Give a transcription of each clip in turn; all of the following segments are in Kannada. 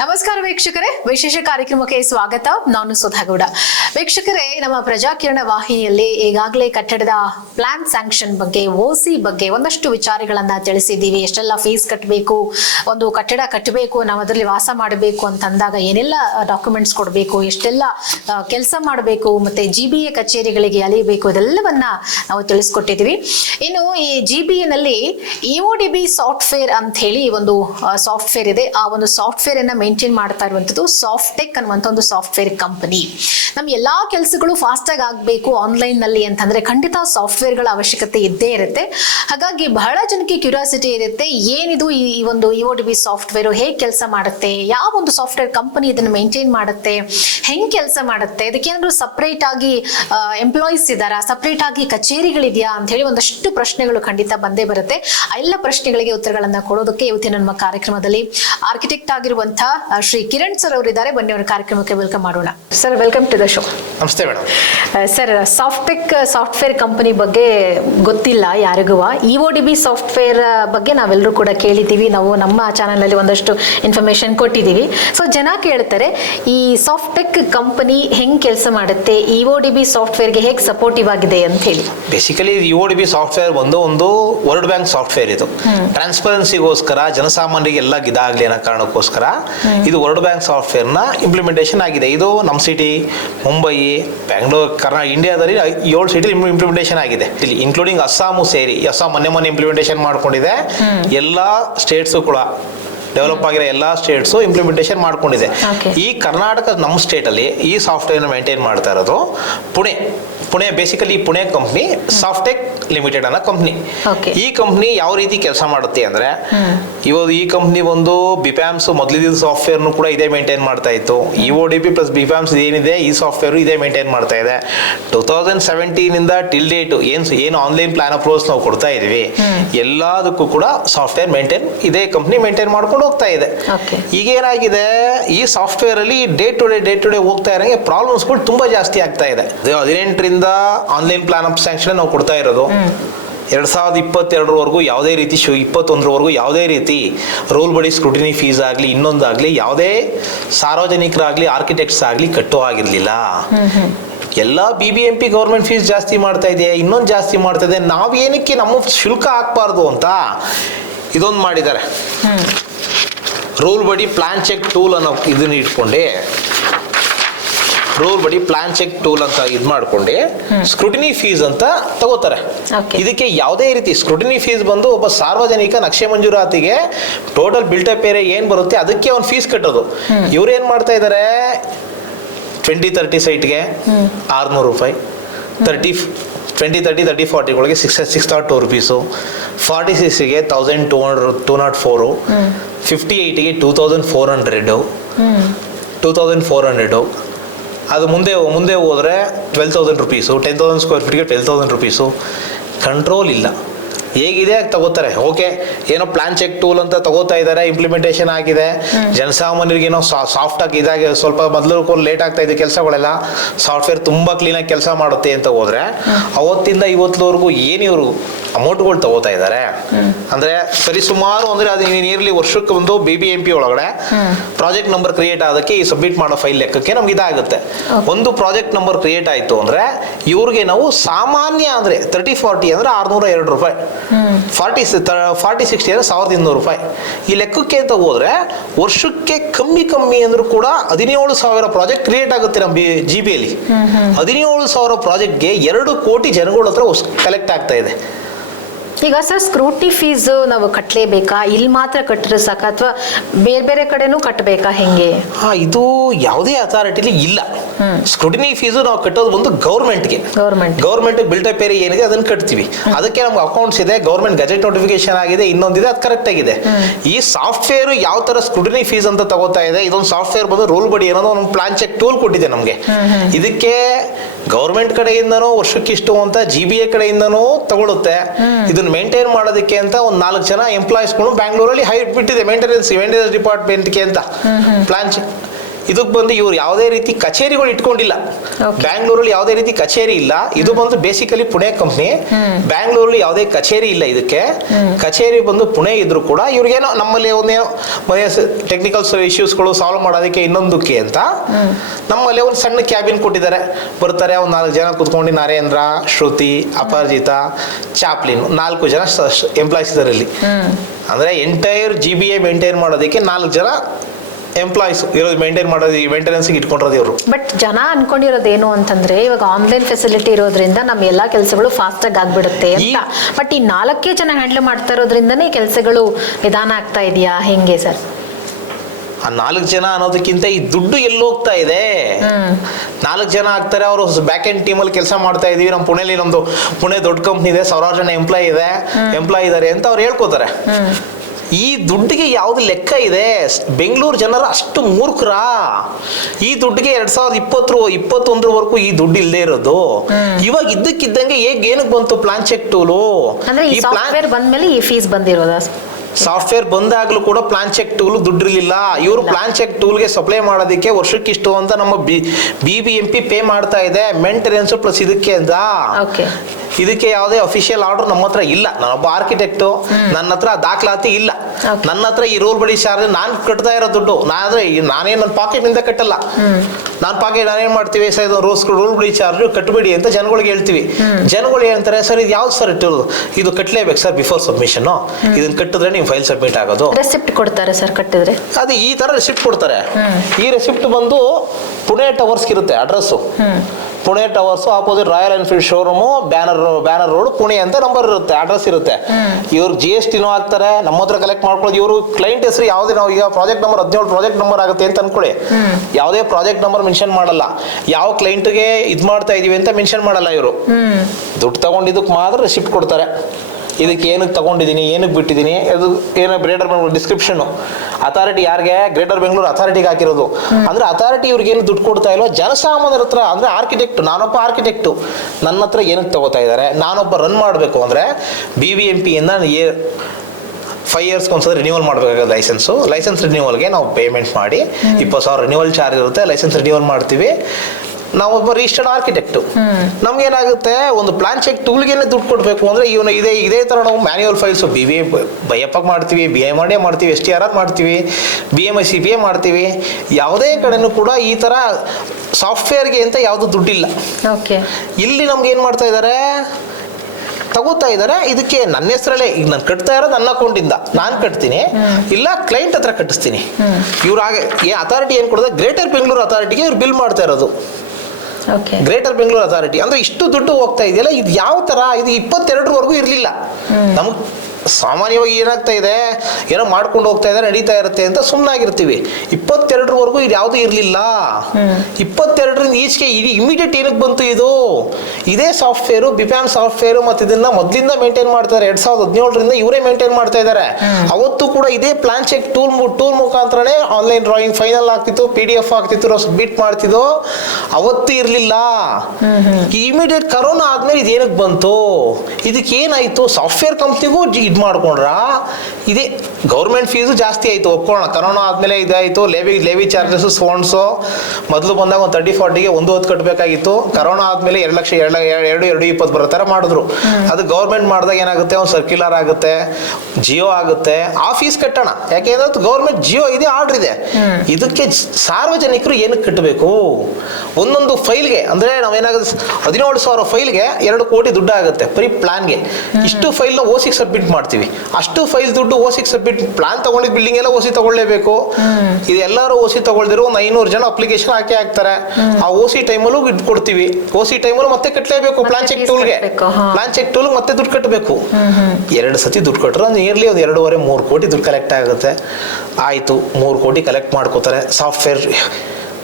ನಮಸ್ಕಾರ ವೀಕ್ಷಕರೇ, ವಿಶೇಷ ಕಾರ್ಯಕ್ರಮಕ್ಕೆ ಸ್ವಾಗತ. ನಾನು ಸುಧಾಗೌಡ. ವೀಕ್ಷಕರೇ, ನಮ್ಮ ಪ್ರಜಾಕಿರಣ ವಾಹಿನಿಯಲ್ಲಿ ಈಗಾಗಲೇ ಕಟ್ಟಡದ ಪ್ಲಾನ್ ಸ್ಯಾಂಕ್ಷನ್ ಬಗ್ಗೆ, ಓಸಿ ಬಗ್ಗೆ ಒಂದಷ್ಟು ವಿಚಾರಗಳನ್ನ ತಿಳಿಸಿದ್ದೀವಿ. ಎಷ್ಟೆಲ್ಲ ಫೀಸ್ ಕಟ್ಟಬೇಕು, ಒಂದು ಕಟ್ಟಡ ಕಟ್ಟಬೇಕು, ನಾವು ಅದರಲ್ಲಿ ವಾಸ ಮಾಡಬೇಕು ಅಂತಂದಾಗ ಏನೆಲ್ಲ ಡಾಕ್ಯುಮೆಂಟ್ಸ್ ಕೊಡಬೇಕು, ಎಷ್ಟೆಲ್ಲ ಕೆಲಸ ಮಾಡಬೇಕು, ಮತ್ತೆ GBA ಕಚೇರಿಗಳಿಗೆ ಅಲಿಯಬೇಕು, ಇದೆಲ್ಲವನ್ನ ನಾವು ತಿಳಿಸ್ಕೊಟ್ಟಿದ್ದೀವಿ. ಇನ್ನು ಈ GBA ನಲ್ಲಿ EODB ಸಾಫ್ಟ್ವೇರ್ ಅಂತ ಹೇಳಿ ಒಂದು ಸಾಫ್ಟ್ವೇರ್ ಇದೆ. ಆ ಒಂದು ಸಾಫ್ಟ್ವೇರ್ ಅನ್ನ ಮೇಂಟೈನ್ ಮಾಡ್ತಾ ಇರುವಂತದ್ದು ಸಾಫ್ಟೆಕ್ ಅನ್ನುವಂತ ಒಂದು ಸಾಫ್ಟ್ವೇರ್ ಕಂಪನಿ. ನಮ್ ಎಲ್ಲಾ ಕೆಲಸಗಳು ಫಾಸ್ಟ್ ಆಗಿ ಆಗ್ಬೇಕು ಆನ್ಲೈನ್ ನಲ್ಲಿ ಅಂತಂದ್ರೆ ಖಂಡಿತ ಸಾಫ್ಟ್ವೇರ್ ಗಳ ಅವಶ್ಯಕತೆ ಇದ್ದೇ ಇರುತ್ತೆ. ಹಾಗಾಗಿ ಬಹಳ ಜನಕ್ಕೆ ಕ್ಯೂರಿಯಾಸಿಟಿ ಇರುತ್ತೆ, ಏನಿದು ಈ ಒಂದು EODB ಸಾಫ್ಟ್ವೇರ್, ಹೇಗೆ ಕೆಲಸ ಮಾಡುತ್ತೆ, ಯಾವ ಒಂದು ಸಾಫ್ಟ್ವೇರ್ ಕಂಪನಿ ಇದನ್ನ ಮೇಂಟೈನ್ ಮಾಡುತ್ತೆ, ಹೆಂಗ್ ಕೆಲಸ ಮಾಡುತ್ತೆ, ಇದಕ್ಕೆ ಏನಾದ್ರು ಸಪರೇಟ್ ಆಗಿ ಎಂಪ್ಲಾಯೀಸ್ ಇದಾರಾ, ಸಪರೇಟ್ ಆಗಿ ಕಚೇರಿಗಳಿದೆಯಾ ಅಂತ ಹೇಳಿ ಒಂದಷ್ಟು ಪ್ರಶ್ನೆಗಳು ಖಂಡಿತ ಬಂದೇ ಬರುತ್ತೆ. ಆ ಎಲ್ಲ ಪ್ರಶ್ನೆಗಳಿಗೆ ಉತ್ತರಗಳನ್ನ ಕೊಡೋದಕ್ಕೆ ಇವತ್ತಿನ ನಮ್ಮ ಕಾರ್ಯಕ್ರಮದಲ್ಲಿ ಆರ್ಕಿಟೆಕ್ಟ್ ಆಗಿರುವಂತಹ ಶ್ರೀ ಕಿರಣ್ ಸರ್ ಅವರಿದ್ದಾರೆ. ಬನ್ನಿ ಅವರ ಕಾರ್ಯಕ್ರಮಕ್ಕೆ ವೆಲ್ಕಮ್ ಮಾಡೋಣ. Sir, welcome to the show. ನಮಸ್ತೆ madam. Sir, Softech software company ಬಗ್ಗೆ ಗೊತ್ತಿಲ್ಲ ಯಾರಿಗೂ. EODB ಸಾಫ್ಟ್ವೇರ್ ಬಗ್ಗೆ ನಾವೆಲ್ಲರೂ ಕೂಡ ಕೇಳಿದ್ದೀವಿ, ನಾವು ನಮ್ಮ ಚಾನಲ್ ಅಲ್ಲಿ ಒಂದಷ್ಟು ಇನ್ಫಾರ್ಮೇಶನ್ ಕೊಟ್ಟಿದ್ದೀವಿ. ಸೊ ಜನ ಕೇಳ್ತಾರೆ, ಈ ಸಾಫ್ಟೆಕ್ ಕಂಪನಿ ಹೆಂಗ್ ಕೆಲಸ ಮಾಡುತ್ತೆ, EODB ಸಾಫ್ಟ್ವೇರ್ಗೆ ಹೇಗೆ ಸಪೋರ್ಟಿವ್ ಆಗಿದೆ ಅಂತ ಹೇಳಿ. ಬೇಸಿಕಲಿ EODB ಸಾಫ್ಟ್ವೇರ್ ಒಂದು ವರ್ಲ್ಡ್ ಬ್ಯಾಂಕ್ ಸಾಫ್ಟ್ವೇರ್. ಇದು ಟ್ರಾನ್ಸ್ಪರೆನ್ಸಿಗೋಸ್ಕರ, ಜನಸಾಮಾನ್ಯರಿಗೆ ಎಲ್ಲ ಇದಾಗ್ಲಿ ಅನ್ನೋ ಕಾರಣಕ್ಕೋಸ್ಕರ ಇದು ವರ್ಲ್ಡ್ ಬ್ಯಾಂಕ್ ಸಾಫ್ಟ್ವೇರ್ ನ ಇಂಪ್ಲಿಮೆಂಟೇಷನ್ ಆಗಿದೆ. ಇದು ನಮ್ಮ ಸಿಟಿ, ಮುಂಬೈ, ಬೆಂಗಳೂರು, ಕರ್ನಾಟಕ, ಇಂಡಿಯಾದಲ್ಲಿ 7 ಸಿಟಿ ಇಂಪ್ಲಿಮೆಂಟೇಷನ್ ಆಗಿದೆ, ಇನ್ಕ್ಲೂಡಿಂಗ್ ಅಸ್ಸಾಮು ಸೇರಿ. ಅಸ್ಸಾಂ ಮೊನ್ನೆ ಇಂಪ್ಲಿಮೆಂಟೇಷನ್ ಮಾಡ್ಕೊಂಡಿದೆ. ಎಲ್ಲಾ ಸ್ಟೇಟ್ಸ್ ಕೂಡ ಡೆವಲಪ್ ಆಗಿರೋ ಎಲ್ಲಾ ಸ್ಟೇಟ್ಸ್ ಇಂಪ್ಲಿಮೆಂಟೇಷನ್ ಮಾಡ್ಕೊಂಡಿದೆ. ಈ ಕರ್ನಾಟಕ ನಮ್ಮ ಸ್ಟೇಟ್ ಅಲ್ಲಿ ಈ ಸಾಫ್ಟ್ವೇರ್ ಮೇಂಟೈನ್ ಮಾಡ್ತಾ ಇರೋದು Pune basically Pune company Softech limited ಅನ್ನೋ ಕಂಪ್ನಿ. ಈ ಕಂಪ್ನಿ ಯಾವ ರೀತಿ ಕೆಲಸ ಮಾಡುತ್ತೆ ಅಂದ್ರೆ, ಇವಾಗ ಈ ಕಂಪ್ನಿ ಒಂದು ಬಿಪ್ಯಾಮ್ಸ್ ಮೊದಲಿದ್ದ ಸಾಫ್ಟ್ವೇರ್ ಕೂಡ ಇದೇ ಮೇಂಟೈನ್ ಮಾಡ್ತಾ ಇತ್ತು. EODB ಪ್ಲಸ್ ಬಿಪ್ಯಾಮ್ಸ್ ಏನಿದೆ, ಈ ಸಾಫ್ಟ್ವೇರ್ ಇದೇ ಮೇಂಟೈನ್ ಮಾಡ್ತಾ ಇದೆ. 2017 ಇಂದ ಟಿಲ್ ಡೇಟ್ ಏನು ಆನ್ಲೈನ್ ಪ್ಲಾನ್ ಅಪ್ರೋಚ್ ನಾವು ಕೊಡ್ತಾ ಇದೀವಿ, ಎಲ್ಲದಕ್ಕೂ ಕೂಡ ಸಾಫ್ಟ್ವೇರ್ ಮೇಂಟೈನ್ ಇದೇ ಕಂಪ್ನಿ ಮೇಂಟೈನ್ ಮಾಡ್ಕೊಂಡು ಹೋಗ್ತಾ ಇದೆ. ಈಗ ಏನಾಗಿದೆ, ಈ ಸಾಫ್ಟ್ವೇರ್ ಅಲ್ಲಿ ಡೇ ಟು ಡೇ ಹೋಗ್ತಾ ಇರಂಗೆ ಪ್ರಾಬ್ಲಮ್ಸ್ಗಳು ತುಂಬಾ ಜಾಸ್ತಿ ಆಗ್ತಾ ಇದೆ. 18ರಿಂದ ಆನ್ಲೈನ್ ಪ್ಲಾನ್ ಆಫ್ ಸ್ಯಾಂಕ್ಷನ್ ನಾವು ಕೊಡ್ತಾ ಇರೋದು. 2022 ಯಾವುದೇ ರೀತಿ 21 ಯಾವುದೇ ರೀತಿ ರೂಲ್ ಬಡಿ ಸ್ಕ್ರೂಟಿನಿ ಫೀಸ್ ಆಗಲಿ, ಇನ್ನೊಂದಾಗ್ಲಿ, ಯಾವುದೇ ಸಾರ್ವಜನಿಕರಾಗ್ಲಿ, ಆರ್ಕಿಟೆಕ್ಟ್ಸ್ ಆಗಲಿ ಕಟ್ಟೋ ಆಗಿರ್ಲಿಲ್ಲ. ಎಲ್ಲ BBMP ಗೌರ್ಮೆಂಟ್ ಫೀಸ್ ಜಾಸ್ತಿ ಮಾಡ್ತಾ ಇದೆ, ಇನ್ನೊಂದು ಜಾಸ್ತಿ ಮಾಡ್ತಾ ಇದೆ. ನಾವೇನಕ್ಕೆ ನಮ್ಮ ಶುಲ್ಕ ಹಾಕ್ಬಾರ್ದು ಅಂತ ಇದೊಂದು ಮಾಡಿದ್ದಾರೆ. ರೂಲ್ ಬಡಿ ಪ್ಲಾನ್ ಚೆಕ್ ಟೂಲ್ ಅನ್ನೋ ಇದನ್ನ ಇಟ್ಕೊಂಡೆ, ರೂಲ್ ಬಡಿ ಪ್ಲಾನ್ ಚೆಕ್ ಟೂಲ್ ಅಂತ ಇದು ಮಾಡ್ಕೊಂಡು ಸ್ಕ್ರೂಟಿನಿ ಫೀಸ್ ಅಂತ ತಗೋತಾರೆ. ಇದಕ್ಕೆ ಯಾವುದೇ ರೀತಿ ಸ್ಕ್ರೂಟಿನಿ ಫೀಸ್ ಬಂದು ಒಬ್ಬ ಸಾರ್ವಜನಿಕ ನಕ್ಷೆ ಮಂಜೂರಾತಿಗೆ ಟೋಟಲ್ ಬಿಲ್ಟಪ್ ಏರಿಯಾ ಏನ್ ಬರುತ್ತೆ ಅದಕ್ಕೆ ಅವ್ನು ಫೀಸ್ ಕಟ್ಟೋದು. ಇವ್ರು ಏನ್ ಮಾಡ್ತಾ ಇದಾರೆ, 20-30 ಸೈಟ್ಗೆ 600 ರೂಪಾಯಿ, 20-30-40ಗಳಿಗೆ 602 ರುಪೀಸು, 46ಗೆ 1204, 58ಗೆ 2400, ಅದು ಮುಂದೆ ಹೋದ್ರೆ 12,000 ರುಪೀಸು, 10,000 ಸ್ಕ್ವೇರ್ ಫೀಟ್ಗೆ 12,000 ರುಪೀಸು. ಕಂಟ್ರೋಲ್ ಇಲ್ಲ, ಹೇಗಿದೆ ತಗೋತಾರೆ. ಓಕೆ, ಏನೋ ಪ್ಲಾನ್ ಚೆಕ್ ಟೂಲ್ ಅಂತ ತಗೋತಾ ಇದ್ದಾರೆ, ಇಂಪ್ಲಿಮೆಂಟೇಷನ್ ಆಗಿದೆ. ಜನಸಾಮಾನ್ಯರಿಗೆ ಏನೋ ಸಾಫ್ಟ್ ಆಗಿ ಇದಾಗಿ ಸ್ವಲ್ಪ ಮೊದಲು ಲೇಟ್ ಆಗ್ತಾ ಇದೆ ಕೆಲಸಗಳೆಲ್ಲ. ಸಾಫ್ಟ್ವೇರ್ ತುಂಬಾ ಕ್ಲೀನ್ ಆಗಿ ಕೆಲಸ ಮಾಡುತ್ತೆ ಅಂತ ಹೋದ್ರೆ, ಅವತ್ತಿಂದ ಇವತ್ತವರೆಗೂ ಏನು ಇವರು ಅಮೌಂಟ್ಗಳು ತಗೋತಾ ಇದ್ದಾರೆ ಅಂದ್ರೆ ಸರಿಸುಮಾರು ಅಂದ್ರೆ ಅದು ನಿಯರ್ಲಿ ವರ್ಷಕ್ಕೆ ಒಂದು BBMP ಒಳಗಡೆ ಪ್ರಾಜೆಕ್ಟ್ ನಂಬರ್ ಕ್ರಿಯೇಟ್ ಆದಕ್ಕೆ ಈ ಸಬ್ಮಿಟ್ ಮಾಡೋ ಫೈಲ್ ಲೆಕ್ಕಕ್ಕೆ ನಮ್ಗೆ ಇದಾಗುತ್ತೆ. ಒಂದು ಪ್ರಾಜೆಕ್ಟ್ ನಂಬರ್ ಕ್ರಿಯೇಟ್ ಆಯ್ತು ಅಂದ್ರೆ ಇವ್ರಿಗೆ ನಾವು ಸಾಮಾನ್ಯ ಅಂದ್ರೆ 30-40 ಅಂದ್ರೆ 602 ರೂಪಾಯಿ, 40-60 ಅಂದ್ರೆ 1,200 ರೂಪಾಯಿ. ಈ ಲೆಕ್ಕಕ್ಕೆ ಅಂತ ಹೋದ್ರೆ ವರ್ಷಕ್ಕೆ ಕಮ್ಮಿ ಅಂದ್ರೂ ಕೂಡ 17,000 ಪ್ರಾಜೆಕ್ಟ್ ಕ್ರಿಯೇಟ್ ಆಗುತ್ತೆ ನಮ್ಮ GB-ಯಲ್ಲಿ. 17,000 ಪ್ರಾಜೆಕ್ಟ್ಗೆ 2 ಕೋಟಿ ಜನಗಳ ಹತ್ರ ಕಲೆಕ್ಟ್ ಆಗ್ತಾ ಇದೆ. ಈಗ ಸರ್, ಸ್ಕ್ರೂಟಿ ಫೀಸ್ ನಾವು ಕಟ್ಟಲೇಬೇಕಾ, ಇಲ್ಲಿ ಮಾತ್ರ ಕಟ್ಟಿದ್ರೆ ಸಾಕ, ಅಥವಾ ಬೇರೆ ಕಡೆನೂ ಕಟ್ಟಬೇಕಾ, ಹೆಂಗೆ? ಇದು ಯಾವುದೇ ಅಥಾರಿಟಿಲಿ ಇಲ್ಲ. ಸ್ಕ್ರೂಟಿನಿ ಫೀಸ್ ನಾವು ಕಟ್ಟೋದು ಒಂದು ಗೌರ್ಮೆಂಟ್ ಬಿಲ್ಟಪ್ ಏರಿಯಾ ಏನಿದೆ ಅದನ್ನ ಕಟ್ತೀವಿ. ಅದಕ್ಕೆ ನಮ್ಗೆ ಅಕೌಂಟ್ಸ್ ಇದೆ, ಗೌರ್ಮೆಂಟ್ ಗೆಜೆಟ್ ನೋಟಿಫಿಕೇಶನ್ ಆಗಿದೆ, ಇನ್ನೊಂದಿದೆ, ಅದು ಕರೆಕ್ಟ್ ಆಗಿದೆ. ಈ ಸಾಫ್ಟ್ವೇರ್ ಯಾವ ತರ ಸ್ಕ್ರೂಟಿನಿ ಫೀಸ್ ಅಂತ ತಗೋತಾ ಇದೆ, ಇದೊಂದು ಸಾಫ್ಟ್ವೇರ್ ಬಂದು ರೂಲ್ ಬಡಿ ಏನೋ ಒಂದು ಪ್ಲಾನ್ ಚೆಕ್ ಟೂಲ್ ಕೊಟ್ಟಿದೆ ನಮ್ಗೆ. ಇದಕ್ಕೆ ಗೌರ್ಮೆಂಟ್ ಕಡೆಯಿಂದನೂ ವರ್ಷಕ್ಕಿಷ್ಟು ಅಂತ GBA ಕಡೆಯಿಂದನೂ ತಗೊಳುತ್ತೆ. ಇದನ್ನ ಮೇಂಟೈನ್ ಮಾಡೋದಕ್ಕೆ ಅಂತ ಒಂದು 4 ಜನ ಎಂಪ್ಲಾಯೀಸ್ಗಳು ಬ್ಯಾಂಗ್ಳೂರಲ್ಲಿ ಹೈರ್ ಬಿಟ್ಟಿದೆ, ಮೇಂಟೆನೆನ್ಸ್ ಡಿಪಾರ್ಟ್ಮೆಂಟ್ಗೆ ಅಂತ ಪ್ಲಾನ್. ಇದಕ್ಕೆ ಬಂದು ಇವ್ರು ಯಾವುದೇ ರೀತಿ ಕಚೇರಿಗಳು ಇಟ್ಕೊಂಡಿಲ್ಲ. ಬ್ಯಾಂಗ್ಳೂರಲ್ಲಿ ಯಾವುದೇ ರೀತಿ ಕಚೇರಿ ಇಲ್ಲ. ಇದು ಬಂದು ಬೇಸಿಕಲಿ ಪುಣೆ ಕಂಪ್ನಿ. ಬ್ಯಾಂಗ್ಳೂರಲ್ಲಿ ಯಾವುದೇ ಕಚೇರಿ ಇಲ್ಲ ಇದಕ್ಕೆ. ಕಚೇರಿ ಬಂದು ಪುಣೆ ಇದ್ರು ಕೂಡ ಇವ್ರಿಗೇನೋ ನಮ್ಮಲ್ಲಿ ಒಂದೇನೋ ಟೆಕ್ನಿಕಲ್ ಇಶ್ಯೂಸ್ಗಳು ಸಾಲ್ವ್ ಮಾಡೋದಕ್ಕೆ ಇನ್ನೊಂದಕ್ಕೆ ಅಂತ ನಮ್ಮಲ್ಲಿ ಒಂದು ಸಣ್ಣ ಕ್ಯಾಬಿನ್ ಕೊಟ್ಟಿದ್ದಾರೆ. ಬರ್ತಾರೆ ಒಂದು 4 ಜನ ಕುತ್ಕೊಂಡು, ನರೇಂದ್ರ, ಶ್ರುತಿ, ಅಪರಾಜಿತಾ, ಚಾಪ್ಲಿನ್, 4 ಜನ ಎಂಪ್ಲಾಯ್ಸ್ ಇದ್ದಾರೆ ಇಲ್ಲಿ. ಅಂದ್ರೆ ಎಂಟೈರ್ GBA ಮೇಂಟೈನ್ ಮಾಡೋದಕ್ಕೆ 4 ಜನ ಎಂಪ್ಲಾಯ್ಸ್ ಇರೋದು, ಮೇಂಟೈನ್ ಮಾಡೋದು, ಮೇಂಟೆನೆನ್ಸ್ ಇಟ್ಕೊಂಡಿರೋದು ಇವರು. ಬಟ್ ಜನ ಅನ್ಕೊಂಡಿರೋದು ಏನು ಅಂತಂದ್ರೆ ಇವಾಗ ಆನ್ಲೈನ್ ಫೆಸಿಲಿಟಿ ಇರೋದ್ರಿಂದ ನಮ್ಮ ಎಲ್ಲಾ ಕೆಲಸಗಳು ಫಾಸ್ಟ್ ಆಗಿ ಆಗ್ಬಿಡುತ್ತೆ ಅಂತ. ಬಟ್ ಈ 4 ಜನ ಹ್ಯಾಂಡಲ್ ಮಾಡ್ತಾ ಇರೋದ್ರಿಂದನೇ ಕೆಲಸಗಳು ನಿಧಾನ ಆಗ್ತಾ ಇದೆಯಾ ಹೆಂಗೆ ಸರ್? ಆ 4 ಜನ ಅನ್ನೋದಕ್ಕಿಂತ ಈ ದುಡ್ಡು ಎಲ್ಲಿ ಹೋಗ್ತಾ ಇದೆ. 4 ಜನ ಆಗ್ತಾರೆ, ಅವರು ಬ್ಯಾಕ್ ಎಂಡ್ ಟೀಮ್ ಅಲ್ಲಿ ಕೆಲಸ ಮಾಡ್ತಾ ಇದೀವಿ. ನಮ್ಮ ಪುಣೆಲಿ ನಮ್ದು ಪುಣೆ ದೊಡ್ಡ ಕಂಪ್ನಿ ಇದೆ, 1000 ಜನ ಎಂಪ್ಲಾಯ್ ಇದಾರೆ ಅಂತ ಅವ್ರು ಹೇಳ್ಕೋತಾರೆ. ಈ ದುಡ್ಡಿಗೆ ಯಾವ್ದು ಲೆಕ್ಕ ಇದೆ? ಬೆಂಗಳೂರು ಜನರು ಅಷ್ಟು ಮೂರ್ಖರ? ಈ ದುಡ್ಡಿಗೆ 2021 ಈ ದುಡ್ಡು ಇಲ್ಲದೆ ಇರೋದು. ಇವಾಗ ಇದ್ದಕ್ಕಿದ್ದಂಗೆ ಏನಕ್ಕೆ ಬಂತು ಪ್ಲಾನ್ ಚೆಕ್ ಟೂಲು? ಈ ಸಾಫ್ಟ್ವೇರ್ ಬಂದ್ಮೇಲೆ ಈ ಫೀಸ್ ಬಂದಿರೋದಾ? ಸಾಫ್ಟ್ವೇರ್ ಬಂದಾಗ್ಲೂ ಕೂಡ ಪ್ಲಾನ್ ಚೆಕ್ ಟೂಲ್ ದುಡ್ಡಿರ್ಲಿಲ್ಲ. ಇವರು ಪ್ಲಾನ್ ಚೆಕ್ ಟೂಲ್ಗೆ ಸಪ್ಲೈ ಮಾಡೋದಕ್ಕೆ ವರ್ಷಕ್ಕಿಷ್ಟು ಅಂತ ನಮ್ಮ BBMP ಪೇ ಮಾಡ್ತಾ ಇದೆ, ಮೇಂಟೆನೆನ್ಸ್ ಪ್ಲಸ್ ಇದಕ್ಕೆ ಅಂತ. ಇದಕ್ಕೆ ಯಾವುದೇ ಅಫಿಷಿಯಲ್ ಆರ್ಡರ್ ನಮ್ಮ ಹತ್ರ ಇಲ್ಲ. ನಾನೊಬ್ಬ ಆರ್ಕಿಟೆಕ್ಟ್, ನನ್ನ ಹತ್ರ ದಾಖಲಾತಿ ಇಲ್ಲ. ನನ್ನ ಹತ್ರ ಈ ರೂಲ್ ಬಡಿ ಚಾರ್ಜ್ ನಾನು ಕಟ್ತಾ ಇರೋ ದುಡ್ಡು ನಾನೇನ್ ನನ್ನ ಪಾಕೆಟ್ ನಿಂದ ಕಟ್ಟಲ್ಲ. ನಾನೇನ್ ಮಾಡ್ತೀವಿ ಸರ್, ರೂಲ್ ಬಡಿ ಚಾರ್ಜ್ ಕಟ್ಬಿಡಿ ಅಂತ ಜನಗಳಿಗೆ ಹೇಳ್ತೀವಿ. ಜನಗಳು ಹೇಳ್ತಾರೆ, ಸರ್ ಇದು ಯಾವ್ದು ಸರ್ ಇಟ್ಟಿರೋದು? ಇದು ಕಟ್ಲೇಬೇಕು ಸರ್ ಬಿಫೋರ್ ಸಬ್ಮಿಷನ್, ಇದನ್ನ ಕಟ್ಟಿದ್ರೆ ನಿಮ್ ಫೈಲ್ ಸಬ್ಮಿಟ್ ಆಗೋದು. ರೆಸಿಪ್ಟ್ ಕೊಡ್ತಾರೆ ಸರ್ ಕಟ್ಟಿದ್ರೆ. ಅದು ಈ ತರ ರೆಸಿಪ್ಟ್ ಕೊಡ್ತಾರೆ. ಈ ರೆಸಿಪ್ಟ್ ಬಂದು ಪುಣೆ ಟವರ್ಸ್ ಇರುತ್ತೆ address. Pune towers opposite royal Enfield showroom, banner road, Pune ಅಂತ ನಂಬರ್ ಇರುತ್ತೆ, ಅಡ್ರೆಸ್ ಇರುತ್ತೆ. ಇವ್ರು GST ಹಾಕ್ತಾರೆ, ನಮ್ಮ ಹತ್ರ ಕಲೆಕ್ಟ್ ಮಾಡ್ಕೊಳ್ಳೋದು. ಇವರು ಕ್ಲೈಂಟ್ ಹೆಸರು ಯಾವುದೇ, ನಾವು ಈಗ ಪ್ರಾಜೆಕ್ಟ್ ನಂಬರ್ 17 ಪ್ರಾಜೆಕ್ಟ್ ನಂಬರ್ ಆಗುತ್ತೆ ಅಂತ ಅನ್ಕೊಳ್ಳಿ, ಯಾವುದೇ ಪ್ರಾಜೆಕ್ಟ್ ನಂಬರ್ ಮೆನ್ಷನ್ ಮಾಡಲ್ಲ. ಯಾವ ಕ್ಲೈಂಟ್ಗೆ ಇದ್ ಮಾಡ್ತಾ ಇದೀವಿ ಅಂತ ಮೆನ್ಷನ್ ಮಾಡಲ್ಲ. ಇವರು ದುಡ್ಡು ತಗೊಂಡಿದ್ದಕ್ಕೆ ಮಾತ್ರ ರೆಸಿಪ್ಟ್ ಕೊಡ್ತಾರೆ. ಇದಕ್ಕೆ ಏನಕ್ಕೆ ತಗೊಂಡಿದ್ದೀನಿ, ಏನಕ್ಕೆ ಬಿಟ್ಟಿದ್ದೀನಿ, ಅದು ಏನೋ ಗ್ರೇಟರ್ ಬೆಂಗಳೂರು ಡಿಸ್ಕ್ರಿಪ್ಷನ್. ಅಥಾರಿಟಿ ಯಾರಿಗೆ? ಗ್ರೇಟರ್ ಬೆಂಗಳೂರು ಅಥಾರಿಟಿಗೆ ಹಾಕಿರೋದು. ಅಂದ್ರೆ ಅಥಾರಿಟಿ ಇವ್ರಿಗೆ ಏನು ದುಡ್ಡು ಕೊಡ್ತಾ ಇಲ್ವೋ ಜನಸಾಮಾನ್ಯರ ಹತ್ರ. ಅಂದ್ರೆ ಆರ್ಕಿಟೆಕ್ಟ್, ನಾನೊಬ್ಬ ಆರ್ಕಿಟೆಕ್ಟ್, ನನ್ನ ಹತ್ರ ಏನಕ್ಕೆ ತಗೋತಾ ಇದ್ದಾರೆ? ನಾನೊಬ್ಬ ರನ್ ಮಾಡಬೇಕು ಅಂದ್ರೆ BBMP ಇಂದ 5 years ಒಂದ್ಸಲ ರಿನ್ಯೂವಲ್ ಮಾಡಬೇಕಾಗುತ್ತೆ ಲೈಸೆನ್ಸ್ ರಿನ್ಯೂವಲ್ಗೆ ನಾವು ಪೇಮೆಂಟ್ ಮಾಡಿ 20,000 ರಿನ್ಯೂವಲ್ ಚಾರ್ಜ್ ಇರುತ್ತೆ. ಲೈಸೆನ್ಸ್ ರಿನ್ಯೂವಲ್ ಮಾಡ್ತೀವಿ. ನಾವೊಬ್ಬ ರಿಜಿಸ್ಟರ್ಡ್ ಆರ್ಕಿಟೆಕ್ಟ್. ನಮ್ಗೇನಾಗುತ್ತೆ, ಒಂದು ಪ್ಲಾನ್ ಚೆಕ್ ಟೂಲ್ಗೆ ದುಡ್ಡು ಕೊಡಬೇಕು ಅಂದ್ರೆ ಇದೇ ತರ ನಾವು ಮ್ಯಾನ್ಯುವಲ್ ಫೈಲ್ಸ್ BF ಮಾಡ್ತೀವಿ, BIMD ಮಾಡ್ತೀವಿ, STRR ಮಾಡ್ತೀವಿ, BMI CPA ಮಾಡ್ತೀವಿ. ಯಾವುದೇ ಕಡೆನೂ ಕೂಡ ಈ ತರ ಸಾಫ್ಟ್ವೇರ್ಗೆ ಅಂತ ಯಾವುದು ದುಡ್ಡಿಲ್ಲ. ಇಲ್ಲಿ ನಮ್ಗೆ ಏನ್ ಮಾಡ್ತಾ ಇದ್ದಾರೆ, ತಗೋತಾ ಇದ್ದಾರೆ. ಇದಕ್ಕೆ ನನ್ನ ಹೆಸರಲ್ಲೇ ಈಗ ನಾನು ಕಟ್ತಾ ಇರೋದು ನನ್ನ ಅಕೌಂಟಿಂದ ನಾನು ಕಟ್ತೀನಿ, ಇಲ್ಲ ಕ್ಲೈಂಟ್ ಹತ್ರ ಕಟ್ಟಿಸ್ತೀನಿ. ಇವ್ರು ಹಾಗೆ ಅಥಾರಿಟಿ ಏನ್ ಕೊಡೋದು, ಗ್ರೇಟರ್ ಬೆಂಗಳೂರು ಅಥಾರಿಟಿಗೆ ಇವ್ರು ಬಿಲ್ ಮಾಡ್ತಾ ಇರೋದು. ಗ್ರೇಟರ್ ಬೆಂಗಳೂರು ಅಥಾರಿಟಿ ಅಂದ್ರೆ ಇಷ್ಟು ದುಡ್ಡು ಹೋಗ್ತಾ ಇದೆಯಲ್ಲ, ಇದು ಯಾವ ತರ? ಇದು 22ರವರೆಗೂ ಇರ್ಲಿಲ್ಲ. ನಮ್ಗೆ ಸಾಮಾನ್ಯವಾಗಿ ಏನಾಗ್ತಾ ಇದೆ, ಏನೋ ಮಾಡ್ಕೊಂಡು ಹೋಗ್ತಾ ಇದೆ, ನಡೀತಾ ಇರುತ್ತೆ ಅಂತ ಸುಮ್ಮನಾಗಿರ್ತೀವಿ. 22ರವರೆಗೂ ಇದು ಯಾವುದು ಇರಲಿಲ್ಲ. 22ರಿಂದ ಈಚೆಗೆ ಇಮಿಡಿಯೇಟ್ ಏನಕ್ಕೆ ಬಂತು ಇದು? ಇದೇ ಸಾಫ್ಟ್ವೇರು, BPAM ಸಾಫ್ಟ್ವೇರು, ಮತ್ತು ಇದನ್ನ ಮೊದಲಿಂದ ಮೇಂಟೈನ್ ಮಾಡ್ತಾರೆ. 2017ರಿಂದ ಇವರೇ ಮೇಂಟೈನ್ ಮಾಡ್ತಾ ಇದ್ದಾರೆ. ಅವತ್ತು ಕೂಡ ಇದೇ ಪ್ಲಾನ್ ಚೆಕ್ ಟೂಲ್ ಮುಖಾಂತರನೇ ಆನ್ಲೈನ್ ಡ್ರಾಯಿಂಗ್ ಫೈನಲ್ ಆಗ್ತಿತ್ತು, PDF ಆಗ್ತಿತ್ತು, ನಾವು ಸಬ್ಮಿಟ್ ಮಾಡ್ತಿದ್ದೋ. ಅವತ್ತು ಇರಲಿಲ್ಲ. ಇಮಿಡಿಯೇಟ್ ಕರೋನಾ ಆದ್ಮೇಲೆ ಇದೇನಕ್ಕೆ ಬಂತು? ಇದಕ್ಕೆ ಏನಾಯ್ತು? ಸಾಫ್ಟ್ವೇರ್ ಕಂಪ್ನಿಗೂ ಇದ್ ಮಾಡ್ಕೊಂಡ್ರ? ಇದೇ ಗೌರ್ಮೆಂಟ್ ಫೀಸು ಜಾಸ್ತಿ ಆಯ್ತು, ಒಪ್ಕೊಳ್ಳೋಣ. ಕರೋನಾ ಆದ್ಮೇಲೆ ಇದಾಯ್ತು. ಲೇವಿ ಚಾರ್ಜಸ್, ಫೋನ್ಸು ಮೊದಲು ಬಂದಾಗ ಒಂದು 30-40ಗೆ 1 ಕಟ್ಟಬೇಕಾಗಿತ್ತು. ಕರೋನಾ ಆದ್ಮೇಲೆ 2 ಲಕ್ಷ 220 ಬರೋ ತರ ಮಾಡಿದ್ರು. ಅದು ಗೌರ್ಮೆಂಟ್ ಮಾಡಿದಾಗ ಏನಾಗುತ್ತೆ, ಒಂದು ಸರ್ಕ್ಯುಲರ್ ಆಗುತ್ತೆ, ಜಿಯೋ ಆಗುತ್ತೆ, ಆ ಫೀಸ್ ಕಟ್ಟೋಣ. ಯಾಕೆಂದ್ರೆ ಗೌರ್ಮೆಂಟ್ ಜಿಯೋ ಇದೆ, ಆರ್ಡರ್ ಇದೆ. ಇದಕ್ಕೆ ಸಾರ್ವಜನಿಕರು ಏನಕ್ಕೆ ಕಟ್ಟಬೇಕು? ಒಂದೊಂದು ಫೈಲ್ಗೆ ಅಂದ್ರೆ ನಾವೇನಾಗುತ್ತೆ, 17,000 ಫೈಲ್ಗೆ 2 ಕೋಟಿ ದುಡ್ಡು ಆಗುತ್ತೆ ಬರೀ ಪ್ಲಾನ್ಗೆ. ಇಷ್ಟು ಫೈಲ್ ನ OC ಸಬ್ಮಿಟ್ ಮಾಡ್ತೀವಿ, ಅಷ್ಟು ಫೈಲ್ ದುಡ್ಡು OC ಸಬ್ಮಿಟ್. ಪ್ಲಾನ್ ತಗೊಂಡಿದ್ ಬಿಲ್ಡಿಂಗ್ ಎಲ್ಲ OC ತಗೊಳ್ಳೇಬೇಕು. ಇದು ಎಲ್ಲರೂ OC ತಗೊಳ್ದಿರೋ ಒಂದು 500 ಜನ ಅಪ್ಲಿಕೇಶನ್ ಹಾಕ್ತಾರೆ. ಆ OC ಟೈಮಲ್ಲೂ ದುಡ್ಡು ಕೊಡ್ತೀವಿ. OC ಟೈಮಲ್ಲೂ ಮತ್ತೆ ಕಟ್ಟಲೇಬೇಕು. ಪ್ಲಾನ್ ಚೆಕ್ ಟೂಲ್ಗೆ ಮತ್ತೆ ದುಡ್ಡು ಕಟ್ಟಬೇಕು. 2 ಸತಿ ದುಡ್ಡು ಕೊಟ್ಟರೆ ನಿಯರ್ಲಿ ಒಂದು 2.5-3 ಕೋಟಿ ದುಡ್ಡು ಕಲೆಕ್ಟ್ ಆಗುತ್ತೆ. ಆಯ್ತು, 3 ಕೋಟಿ ಕಲೆಕ್ಟ್ ಮಾಡ್ಕೋತಾರೆ. ಸಾಫ್ಟ್ವೇರ್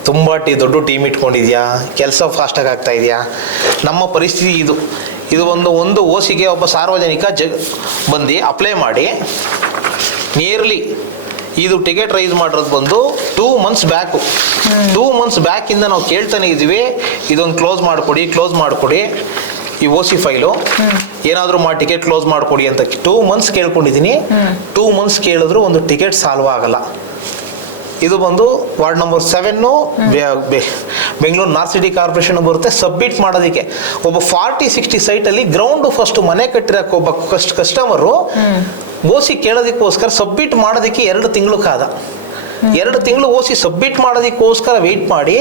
ತುಂಬಾ ದೊಡ್ಡ ಟೀಮ್ ಇಟ್ಕೊಂಡಿದ್ಯಾ, ಕೆಲಸ ಫಾಸ್ಟಾಗಿ ಆಗ್ತಾ ಇದೆಯಾ? ನಮ್ಮ ಪರಿಸ್ಥಿತಿ ಇದು ಒಂದು OCಗೆ ಒಬ್ಬ ಸಾರ್ವಜನಿಕ ಬಂದು ಅಪ್ಲೈ ಮಾಡಿ ನಿಯರ್ಲಿ ಇದು ಟಿಕೆಟ್ ರೈಸ್ ಮಾಡಿರೋದು ಬಂದು 2 months ಬ್ಯಾಕು. 2 months ಬ್ಯಾಕಿಂದ ನಾವು ಕೇಳ್ತಾನೆ ಇದೀವಿ, ಇದೊಂದು ಕ್ಲೋಸ್ ಮಾಡಿಕೊಡಿ ಈ OC ಫೈಲು, ಏನಾದರೂ ಮಾಡಿ ಟಿಕೆಟ್ ಕ್ಲೋಸ್ ಮಾಡಿಕೊಡಿ ಅಂತ 2 months ಕೇಳ್ಕೊಂಡಿದ್ದೀನಿ. 2 months ಕೇಳಿದ್ರು ಒಂದು ಟಿಕೆಟ್ ಸಾಲ್ವ್ ಆಗಲ್ಲ. ಇದು ಬಂದು ward number 7 Bengaluru north city corporation ಬರುತ್ತೆ. ಸಬ್ಮಿಟ್ ಮಾಡೋದಕ್ಕೆ ಒಬ್ಬ 40-60 ಸೈಟಲ್ಲಿ ಗ್ರೌಂಡ್ ಫಸ್ಟ್ ಮನೆ ಕಟ್ಟಿರೋಕೆ ಒಬ್ಬ ಕಸ್ಟಮರು ಓಸಿ ಕೇಳೋದಕ್ಕೋಸ್ಕರ ಸಬ್ಮಿಟ್ ಮಾಡೋದಕ್ಕೆ 2 ತಿಂಗಳು ಕಾದ. 2 ತಿಂಗಳು ಓಸಿ ಸಬ್ಮಿಟ್ ಮಾಡೋದಕ್ಕೋಸ್ಕರ ವೆಯ್ಟ್ ಮಾಡಿ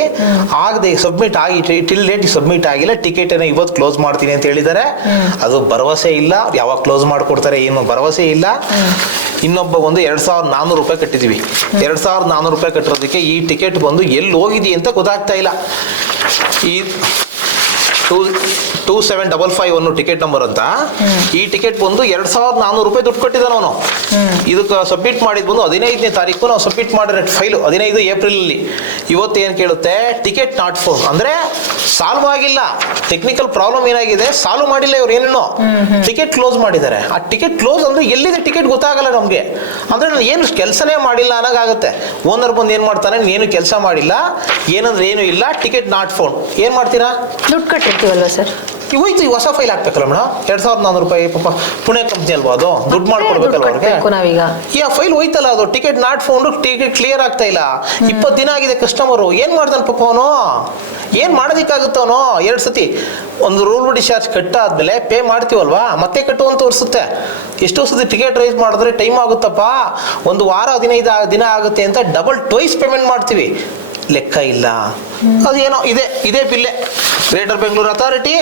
ಆಗದೆ ಸಬ್ಮಿಟ್ ಆಗಿ ಟಿಲ್ ಡೇಟ್ ಸಬ್ಮಿಟ್ ಆಗಿಲ್ಲ. ಟಿಕೆಟ್ ಏನೋ ಇವತ್ತು ಕ್ಲೋಸ್ ಮಾಡ್ತೀನಿ ಅಂತ ಹೇಳಿದ್ದಾರೆ. ಅದು ಭರವಸೆ ಇಲ್ಲ, ಯಾವಾಗ ಕ್ಲೋಸ್ ಮಾಡಿಕೊಡ್ತಾರೆ ಏನು ಭರವಸೆ ಇಲ್ಲ. ಇನ್ನೊಬ್ಬ ಒಂದು 2,400 ರೂಪಾಯಿ ಕಟ್ಟಿದ್ವಿ. 2,400 ರೂಪಾಯಿ ಕಟ್ಟಿರೋದಕ್ಕೆ ಈ ಟಿಕೆಟ್ ಬಂದು ಎಲ್ಲಿ ಹೋಗಿದಿ ಅಂತ ಗೊತ್ತಾಗ್ತಾ ಇಲ್ಲ. ಈ 2755 ಟಿಕೆಟ್ ನಂಬರ್ ಅಂತ ಈ ಟಿಕೆಟ್ ಬಂದು 2,400 ರೂಪಾಯಿ ದುಡ್ಡು ಕಟ್ಟಿದ್ದಾನೆ ಅವನು. ಇದಕ್ಕೆ ಸಬ್ಮಿಟ್ ಮಾಡಿದ್ ಬಂದು 15ನೇ ತಾರೀಕು ನಾವು ಸಬ್ಮಿಟ್ ಮಾಡಿರೋ ಫೈಲು 15 ಏಪ್ರಿಲ್ ಅಲ್ಲಿ. ಇವತ್ತು ಏನ್ ಕೇಳುತ್ತೆ, ಟಿಕೆಟ್ ನಾಟ್ ಫೋನ್ ಅಂದ್ರೆ ಸಾಲ್ವ್ ಆಗಿಲ್ಲ. ಟೆಕ್ನಿಕಲ್ ಪ್ರಾಬ್ಲಮ್ ಏನಾಗಿದೆ, ಸಾಲ್ವ್ ಮಾಡಿಲ್ಲ ಇವ್ರು ಏನೇನೋ. ಟಿಕೆಟ್ ಕ್ಲೋಸ್ ಮಾಡಿದ್ದಾರೆ. ಆ ಟಿಕೆಟ್ ಕ್ಲೋಸ್ ಅಂದ್ರೆ ಎಲ್ಲಿದೆ ಟಿಕೆಟ್ ಗೊತ್ತಾಗಲ್ಲ ನಮ್ಗೆ. ಅಂದ್ರೆ ನಾನು ಏನು ಕೆಲಸನೇ ಮಾಡಿಲ್ಲ ಅನ್ನೋಕ್ಕಾಗುತ್ತೆ. ಓನರ್ ಬಂದು ಏನ್ ಮಾಡ್ತಾನೆ, ಏನು ಕೆಲಸ ಮಾಡಿಲ್ಲ, ಏನಂದ್ರೆ ಏನು ಇಲ್ಲ, ಟಿಕೆಟ್ ನಾಟ್ ಫೋನ್. ಏನ್ ಮಾಡ್ತೀರಾ, ದುಡ್ಡು ಕಟ್ಟಿರ್ತೀವಲ್ವಾ ಸರ್, ಹೋಯ್ತು ಈ ಹೊಸ ಫೈಲ್ ಹಾಕ್ಬೇಕಲ್ಲ ಮೇಡಮ್. 2,400 ರೂಪಾಯಿ ಪಾಪ ಪುಣೆ ಕಂಪ್ನಿ ಅಲ್ವಾ, ಅದು ದುಡ್ಡು ಮಾಡ್ಕೊಡ್ಬೇಕಲ್ಲ ಅವ್ರಿಗೆ. ನಾವೀಗ ಈ ಫೈಲ್ ಹೋಯ್ತಲ್ಲ, ಅದು ticket not phone, ticket clear ಆಗ್ತಾ ಇಲ್ಲ. 20 ದಿನ ಆಗಿದೆ ಕಸ್ಟಮರು. ಏನ್ ಮಾಡ್ತಾನೆ ಪಾಪ ಅವನು, ಏನ್ ಮಾಡೋದಿಕ್ಕಾಗುತ್ತವನು. 2 ಸತಿ ಒಂದು ರೂಲ್ ಡಿಸ್ಚಾರ್ಜ್ ಕಟ್ಟಾದ್ಮೇಲೆ ಪೇ ಮಾಡ್ತೀವಲ್ವಾ, ಮತ್ತೆ ಕಟ್ಟುವಂತ ತೋರಿಸುತ್ತೆ. ಎಷ್ಟೋ ಸತಿ ಟಿಕೆಟ್ ರೈಸ್ ಮಾಡಿದ್ರೆ ಟೈಮ್ ಆಗುತ್ತಪ್ಪ, 1 ವಾರ 15 ದಿನ ಆಗುತ್ತೆ ಅಂತ ಡಬಲ್ ಟ್ವೈಸ್ ಪೇಮೆಂಟ್ ಮಾಡ್ತೀವಿ. ಲೆಕ್ಕ ಇಲ್ಲ. ಅದೇನೋ ಇದೇ ಬಿಲ್ಲೆ. ಗ್ರೇಟರ್ ಬೆಂಗಳೂರು ಅಥಾರಿಟಿ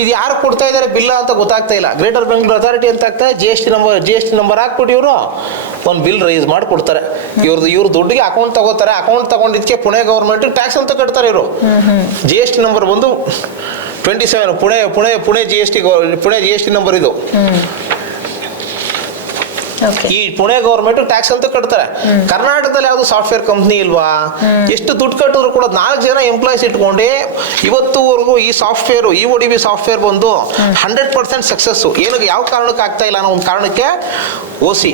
ಇದು ಯಾರು ಕೊಡ್ತಾ ಇದ್ದಾರೆ ಬಿಲ್ಲ ಅಂತ ಗೊತ್ತಾಗ್ತಾ ಇಲ್ಲ. ಗ್ರೇಟರ್ ಬೆಂಗಳೂರು ಅಥಾರಿಟಿ ಅಂತ ಆಗ್ತಾ ಜಿ ಎಸ್ ಟಿ ನಂಬರ್ ಹಾಕ್ಬಿಟ್ಟು ಇವರು ಒಂದು ಬಿಲ್ ರೈಸ್ ಮಾಡಿ ಕೊಡ್ತಾರೆ. ಇವ್ರು ದುಡ್ಡಿಗೆ ಅಕೌಂಟ್ ತಗೋತಾರೆ. ಅಕೌಂಟ್ ತಗೊಂಡಿದ್ದಕ್ಕೆ ಪುಣೆ ಗೌರ್ಮೆಂಟ್ ಟ್ಯಾಕ್ಸ್ ಅಂತ ಕಟ್ತಾರೆ ಇವರು. ಜಿ ಎಸ್ ಟಿ ನಂಬರ್ ಬಂದು 27 Pune G S T number ಇದು. ಈ ಪುಣೆ ಗೌರ್ಮೆಂಟ್ ಟ್ಯಾಕ್ಸ್ ಅಂತ ಕಟ್ತಾರೆ. ಕರ್ನಾಟಕದಲ್ಲಿ ಯಾವ್ದು ಸಾಫ್ಟ್ವೇರ್ ಕಂಪ್ನಿ ಇಲ್ವಾ, ಎಷ್ಟು ದುಡ್ಡು ಕಟ್ಟಿದ್ರು ಕೂಡ 4 ಜನ ಎಂಪ್ಲಾಯ್ಸ್ ಇಟ್ಕೊಂಡೆ ಇವತ್ತುವರೆಗೂ ಈ ಸಾಫ್ಟ್ವೇರ್ ಈ ODB ಸಾಫ್ಟ್ವೇರ್ ಬಂದು 100% ಸಕ್ಸಸ್. ಏನಕ್ಕೆ ಯಾವ ಕಾರಣಕ್ಕೆ ಆಗ್ತಾ ಇಲ್ಲ ಅನ್ನೋ ಒಂದು ಕಾರಣಕ್ಕೆ ಓಸಿ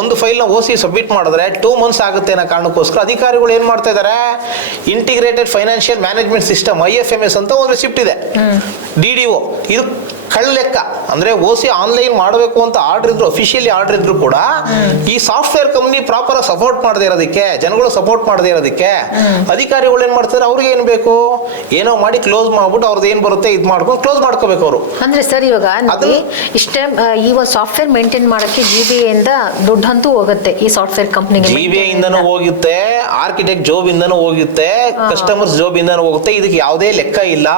ಒಂದು ಫೈಲ್ ನ ಓಸಿ ಸಬ್ಮಿಟ್ ಮಾಡಿದ್ರೆ 2 months ಆಗುತ್ತೆ ಅನ್ನೋ ಕಾರಣಕ್ಕೋಸ್ಕರ ಅಧಿಕಾರಿಗಳು ಏನ್ ಮಾಡ್ತಾ ಇದಾರೆ, integrated financial management system IFMS ಅಂತ ಒಂದು ರಿಸಿಪ್ಟ್ ಇದೆ. DDO ಇದು ಕಳ್ಳ ಲೆಕ್ಕ. ಅಂದ್ರೆ ಓಸಿ ಆನ್ಲೈನ್ ಮಾಡಬೇಕು ಅಂತ ಆರ್ಡರ್ ಇದ್ರು, ಅಫಿಷಿಯಲಿ ಆರ್ಡರ್ ಇದ್ರು ಕೂಡ ಈ ಸಾಫ್ಟ್ವೇರ್ ಕಂಪ್ನಿ ಪ್ರಾಪರ್ ಸಪೋರ್ಟ್ ಮಾಡದೇ ಇರೋದಕ್ಕೆ, ಜನಗಳು ಸಪೋರ್ಟ್ ಮಾಡದೇ ಇರೋದಕ್ಕೆ ಅಧಿಕಾರಿಗಳು ಏನ್ ಮಾಡ್ತಾರೆ, ಅವ್ರಿಗೆ ಏನ್ ಬೇಕು ಏನೋ ಮಾಡಿ ಕ್ಲೋಸ್ ಮಾಡ್ಬಿಟ್ಟು ಅವ್ರದ್ದು ಏನ್ ಬರುತ್ತೆ ಇದು ಮಾಡ್ಕೊಂಡು ಕ್ಲೋಸ್ ಮಾಡ್ಕೋಬೇಕು ಅವರು. ಅಂದ್ರೆ ಸರ್ ಇವಾಗ ಇಷ್ಟೇ ಈ ಒಂದು ಸಾಫ್ಟ್ವೇರ್ ಮೇಂಟೈನ್ ಮಾಡಕ್ಕೆ GBA ಇಂದ ದುಡ್ಡಂತೂ ಹೋಗುತ್ತೆ ಈ ಸಾಫ್ಟ್ವೇರ್ ಕಂಪ್ನಿಗೆ. GBA ಇಂದನೂ ಹೋಗುತ್ತೆ, ಆರ್ಕಿಟೆಕ್ಟ್ ಜಾಬ್ ಇಂದನೂ ಹೋಗುತ್ತೆ, ಕಸ್ಟಮರ್ಸ್ ಜಾಬ್ ಇಂದನೂ ಹೋಗುತ್ತೆ. ಇದಕ್ಕೆ ಯಾವುದೇ ಲೆಕ್ಕ ಇಲ್ಲ.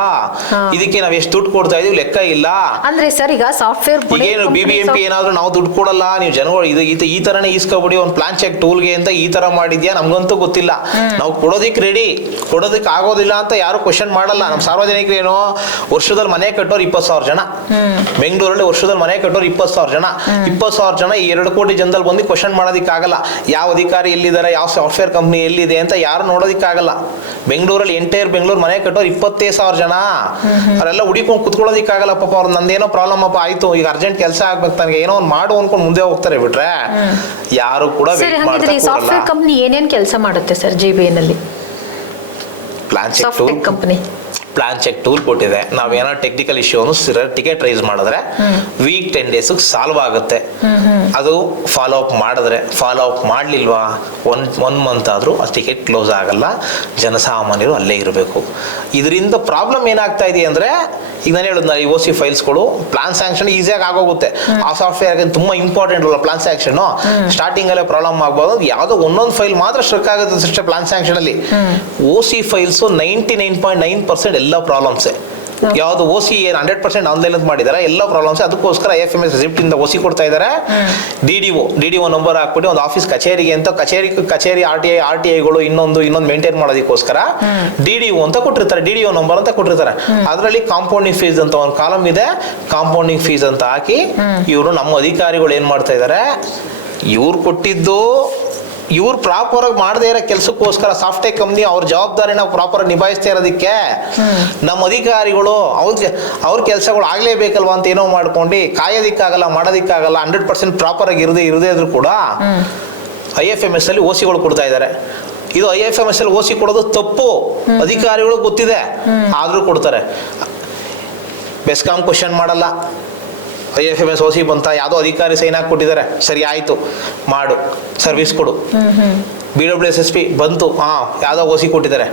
ಇದಕ್ಕೆ ನಾವ್ ಎಷ್ಟು ದುಡ್ಡು ಕೊಡ್ತಾ ಇದೀವಿ ಲೆಕ್ಕ ಇಲ್ಲ. ಅಂದ್ರೆ ಸರ್ ಈಗ ಸಾಫ್ಟ್ವೇರ್ ಏನು BBMP ಏನಾದ್ರು ನಾವು ದುಡ್ಡು ಕೊಡಲ್ಲ, ನೀವು ಜನಗಳು ಈ ತರನೇ ಈಸ್ಕೊಬಿಡಿ ಒಂದು ಪ್ಲಾನ್ ಚೆಕ್ ಟೂಲ್ಗೆ ಅಂತ ಈ ತರ ಮಾಡಿದ್ಯಾ ನಮ್ಗಂತೂ ಗೊತ್ತಿಲ್ಲ. ನಾವು ಕೊಡೋದಿಕ್ ರೆಡಿ, ಕೊಡೋದಿಕ್ ಆಗೋದಿಲ್ಲ ಅಂತ ಯಾರು ಕ್ವಶನ್ ಮಾಡಲ್ಲ. ನಮ್ಮ ಸಾರ್ವಜನಿಕರು ಏನು, ವರ್ಷದಲ್ಲಿ ಮನೆ ಕಟ್ಟೋರು 20,000 ಜನ, ಬೆಂಗಳೂರಲ್ಲಿ ವರ್ಷದಲ್ಲಿ ಮನೆ ಕಟ್ಟೋರು 20,000 ಜನ. 20,000 ಜನ ಈ 2 ಕೋಟಿ ಜನದಲ್ಲಿ ಬಂದು ಕ್ವಶನ್ ಮಾಡೋದಿಕ್ಕಾಗಲ್ಲ. ಯಾವ ಅಧಿಕಾರಿ ಎಲ್ಲಿದ್ದಾರೆ, ಯಾವ ಸಾಫ್ಟ್ವೇರ್ ಕಂಪ್ನಿ ಎಲ್ಲಿದೆ ಅಂತ ಯಾರು ನೋಡೋದಿಕ್ಕಾಗಲ್ಲ. ಬೆಂಗಳೂರಲ್ಲಿ ಎಂಟೈರ್ ಬೆಂಗಳೂರು ಮನೆ ಕಟ್ಟೋರು 25,000 ಜನ. ಅವರೆಲ್ಲ ಹುಡಿಕೊಂಡು ಕುತ್ಕೊಳ್ಳೋದಿಕ್ಕಾಗಲ್ಲ ಪಾಪ. ಅವ್ರು ನಂದೇನೋ ಪ್ರಾಬ್ಲಮ್ ಅಪ್ಪ, ಆಯ್ತು ಈಗ ಅರ್ಜೆಂಟ್ ಕೆಲಸ ಆಗ್ಬೇಕು ನನಗೆ ಏನೋ ಒಂದು ಮಾಡು ಅನ್ಕೊಂಡು ಮುಂದೆ ಹೋಗ್ತಾರೆ ಬಿಟ್ರೆ ಯಾರು ಕೂಡ ಸಾಫ್ಟ್ವೇರ್ ಕಂಪನಿ ಏನೇನ್ ಕೆಲಸ ಮಾಡುತ್ತೆ ಸರ್ GBA ನಲ್ಲಿ? Plan check company plan check tool ಕೊಟ್ಟಿದೆ. ನಾವೇನಾದ್ರು ಟೆಕ್ನಿಕಲ್ ಇಶ್ಯೂ ಟಿಕೆಟ್ ರೈಸ್ ಮಾಡಿದ್ರೆ ವೀಕ್ 10 days ಸಾಲ್ವ್ ಆಗುತ್ತೆ. ಅದು ಫಾಲೋ ಅಪ್ ಮಾಡಿದ್ರೆ, ಫಾಲೋ ಅಪ್ ಮಾಡ್ಲಿಲ್ವಾ ಒನ್ ಮಂತ್ ಆದ್ರೂ ಆ ಟಿಕೆಟ್ ಕ್ಲೋಸ್ ಆಗಲ್ಲ. ಜನಸಾಮಾನ್ಯರು ಅಲ್ಲೇ ಇರಬೇಕು. ಇದರಿಂದ ಪ್ರಾಬ್ಲಮ್ ಏನಾಗ್ತಾ ಇದೆ ಅಂದ್ರೆ, ಈಗ ನಾನು ಹೇಳಿದ್ನ ಈ OC ಫೈಲ್ಸ್ಗಳು ಪ್ಲಾನ್ ಸ್ಯಾಂಕ್ಷನ್ ಈಸಿಯಾಗಿ ಆಗೋಗುತ್ತೆ. ಆ ಸಾಫ್ಟ್ವೇರ್ ತುಂಬಾ ಇಂಪಾರ್ಟೆಂಟ್ ಅಲ್ಲ ಪ್ಲಾನ್ ಸ್ಯಾಂಕ್ಷನ್. ಸ್ಟಾರ್ಟಿಂಗ್ ಅಲ್ಲೇ ಪ್ರಾಬ್ಲಮ್ ಆಗ್ಬೋದು. ಯಾವ್ದೋ ಒಂದೊಂದು ಫೈಲ್ ಮಾತ್ರ ಸ್ಟ್ರಕ್ ಆಗುತ್ತೆ ಅಷ್ಟೇ ಪ್ಲಾನ್ ಸ್ಯಾಂಕ್ಷನ್ ಅಲ್ಲಿ. OC ಫೈಲ್ಸ್ 99.9% ಎಲ್ಲ ಪ್ರಾಬ್ಲಮ್ಸ್. ಯಾವ್ದು OC 100% ಆನ್ಲೈನ್ ಅಂತ ಮಾಡಿದಾರೆ ಎಲ್ಲ ಪ್ರಾಬ್ಲಮ್ಸ್. ಅದಕ್ಕೋಸ್ಕರ IFMS ರಿಸಿಪ್ಟ್ ಇಂದ OC ಕೊಡ್ತಾ ಇದಾರೆ. DDO ನಂಬರ್ ಹಾಕ್ಬಿಟ್ಟು ಒಂದು ಆಫೀಸ್ ಕಚೇರಿಗೆ ಅಂತ ಕಚೇರಿ RTIಗಳು ಇನ್ನೊಂದು ಮೇಂಟೈನ್ ಮಾಡೋದಕ್ಕೋಸ್ಕರ DDO ಅಂತ ಕೊಟ್ಟಿರ್ತಾರೆ. DDO ನಂಬರ್ ಅಂತ ಕೊಟ್ಟಿರ್ತಾರೆ. ಅದರಲ್ಲಿ ಕಾಂಪೌಂಡಿಂಗ್ ಫೀಸ್ ಅಂತ ಒಂದು ಕಾಲಮ್ ಇದೆ. ಕಾಂಪೌಂಡಿಂಗ್ ಫೀಸ್ ಅಂತ ಹಾಕಿ ಇವರು ನಮ್ಮ ಅಧಿಕಾರಿಗಳು ಏನ್ ಮಾಡ್ತಾ ಇದಾರೆ, ಇವ್ರು ಕೊಟ್ಟಿದ್ದು ಇವ್ರು ಪ್ರಾಪರ್ ಆಗಿ ಮಾಡದೇ ಇರೋ ಕೆಲಸಕ್ಕೋಸ್ಕರ ಸಾಫ್ಟ್ವೇರ್ ಕಂಪ್ನಿ ಅವ್ರ ಜವಾಬ್ದಾರಿನ ಪ್ರಾಪರ್ ನಿಭಾಯಿಸ್ತಾ ಇರೋದಕ್ಕೆ ನಮ್ಮ ಅಧಿಕಾರಿಗಳು ಅವ್ರ ಕೆಲಸಗಳು ಆಗ್ಲೇಬೇಕಲ್ವಾ ಅಂತ ಏನೋ ಮಾಡ್ಕೊಂಡು ಕಾಯೋದಿಕ್ಕಾಗಲ್ಲ, ಮಾಡೋದಿಕ್ಕಾಗಲ್ಲ. 100% ಪ್ರಾಪರ್ ಆಗಿ ಇರದೇ ಇದ್ರೂ ಕೂಡ IFMS ಅಲ್ಲಿ OCಗಳು ಕೊಡ್ತಾ ಇದ್ದಾರೆ. ಇದು IFMS ಅಲ್ಲಿ OC ಕೊಡೋದು ತಪ್ಪು, ಅಧಿಕಾರಿಗಳು ಗೊತ್ತಿದೆ ಆದ್ರೂ ಕೊಡ್ತಾರೆ. ಬೆಸ್ಕಾಂ ಕ್ವಶನ್ ಮಾಡಲ್ಲ. IFMS OC ಬಂತ, ಯಾವುದೋ ಅಧಿಕಾರಿ ಸೈನ್ ಹಾಕಿ ಕೊಟ್ಟಿದ್ದಾರೆ, ಸರಿ ಆಯ್ತು ಮಾಡು ಸರ್ವಿಸ್ ಕೊಡು. BWSSP ಬಂತು, ಯಾವ್ದೋ OC ಕೊಟ್ಟಿದ್ದಾರೆ.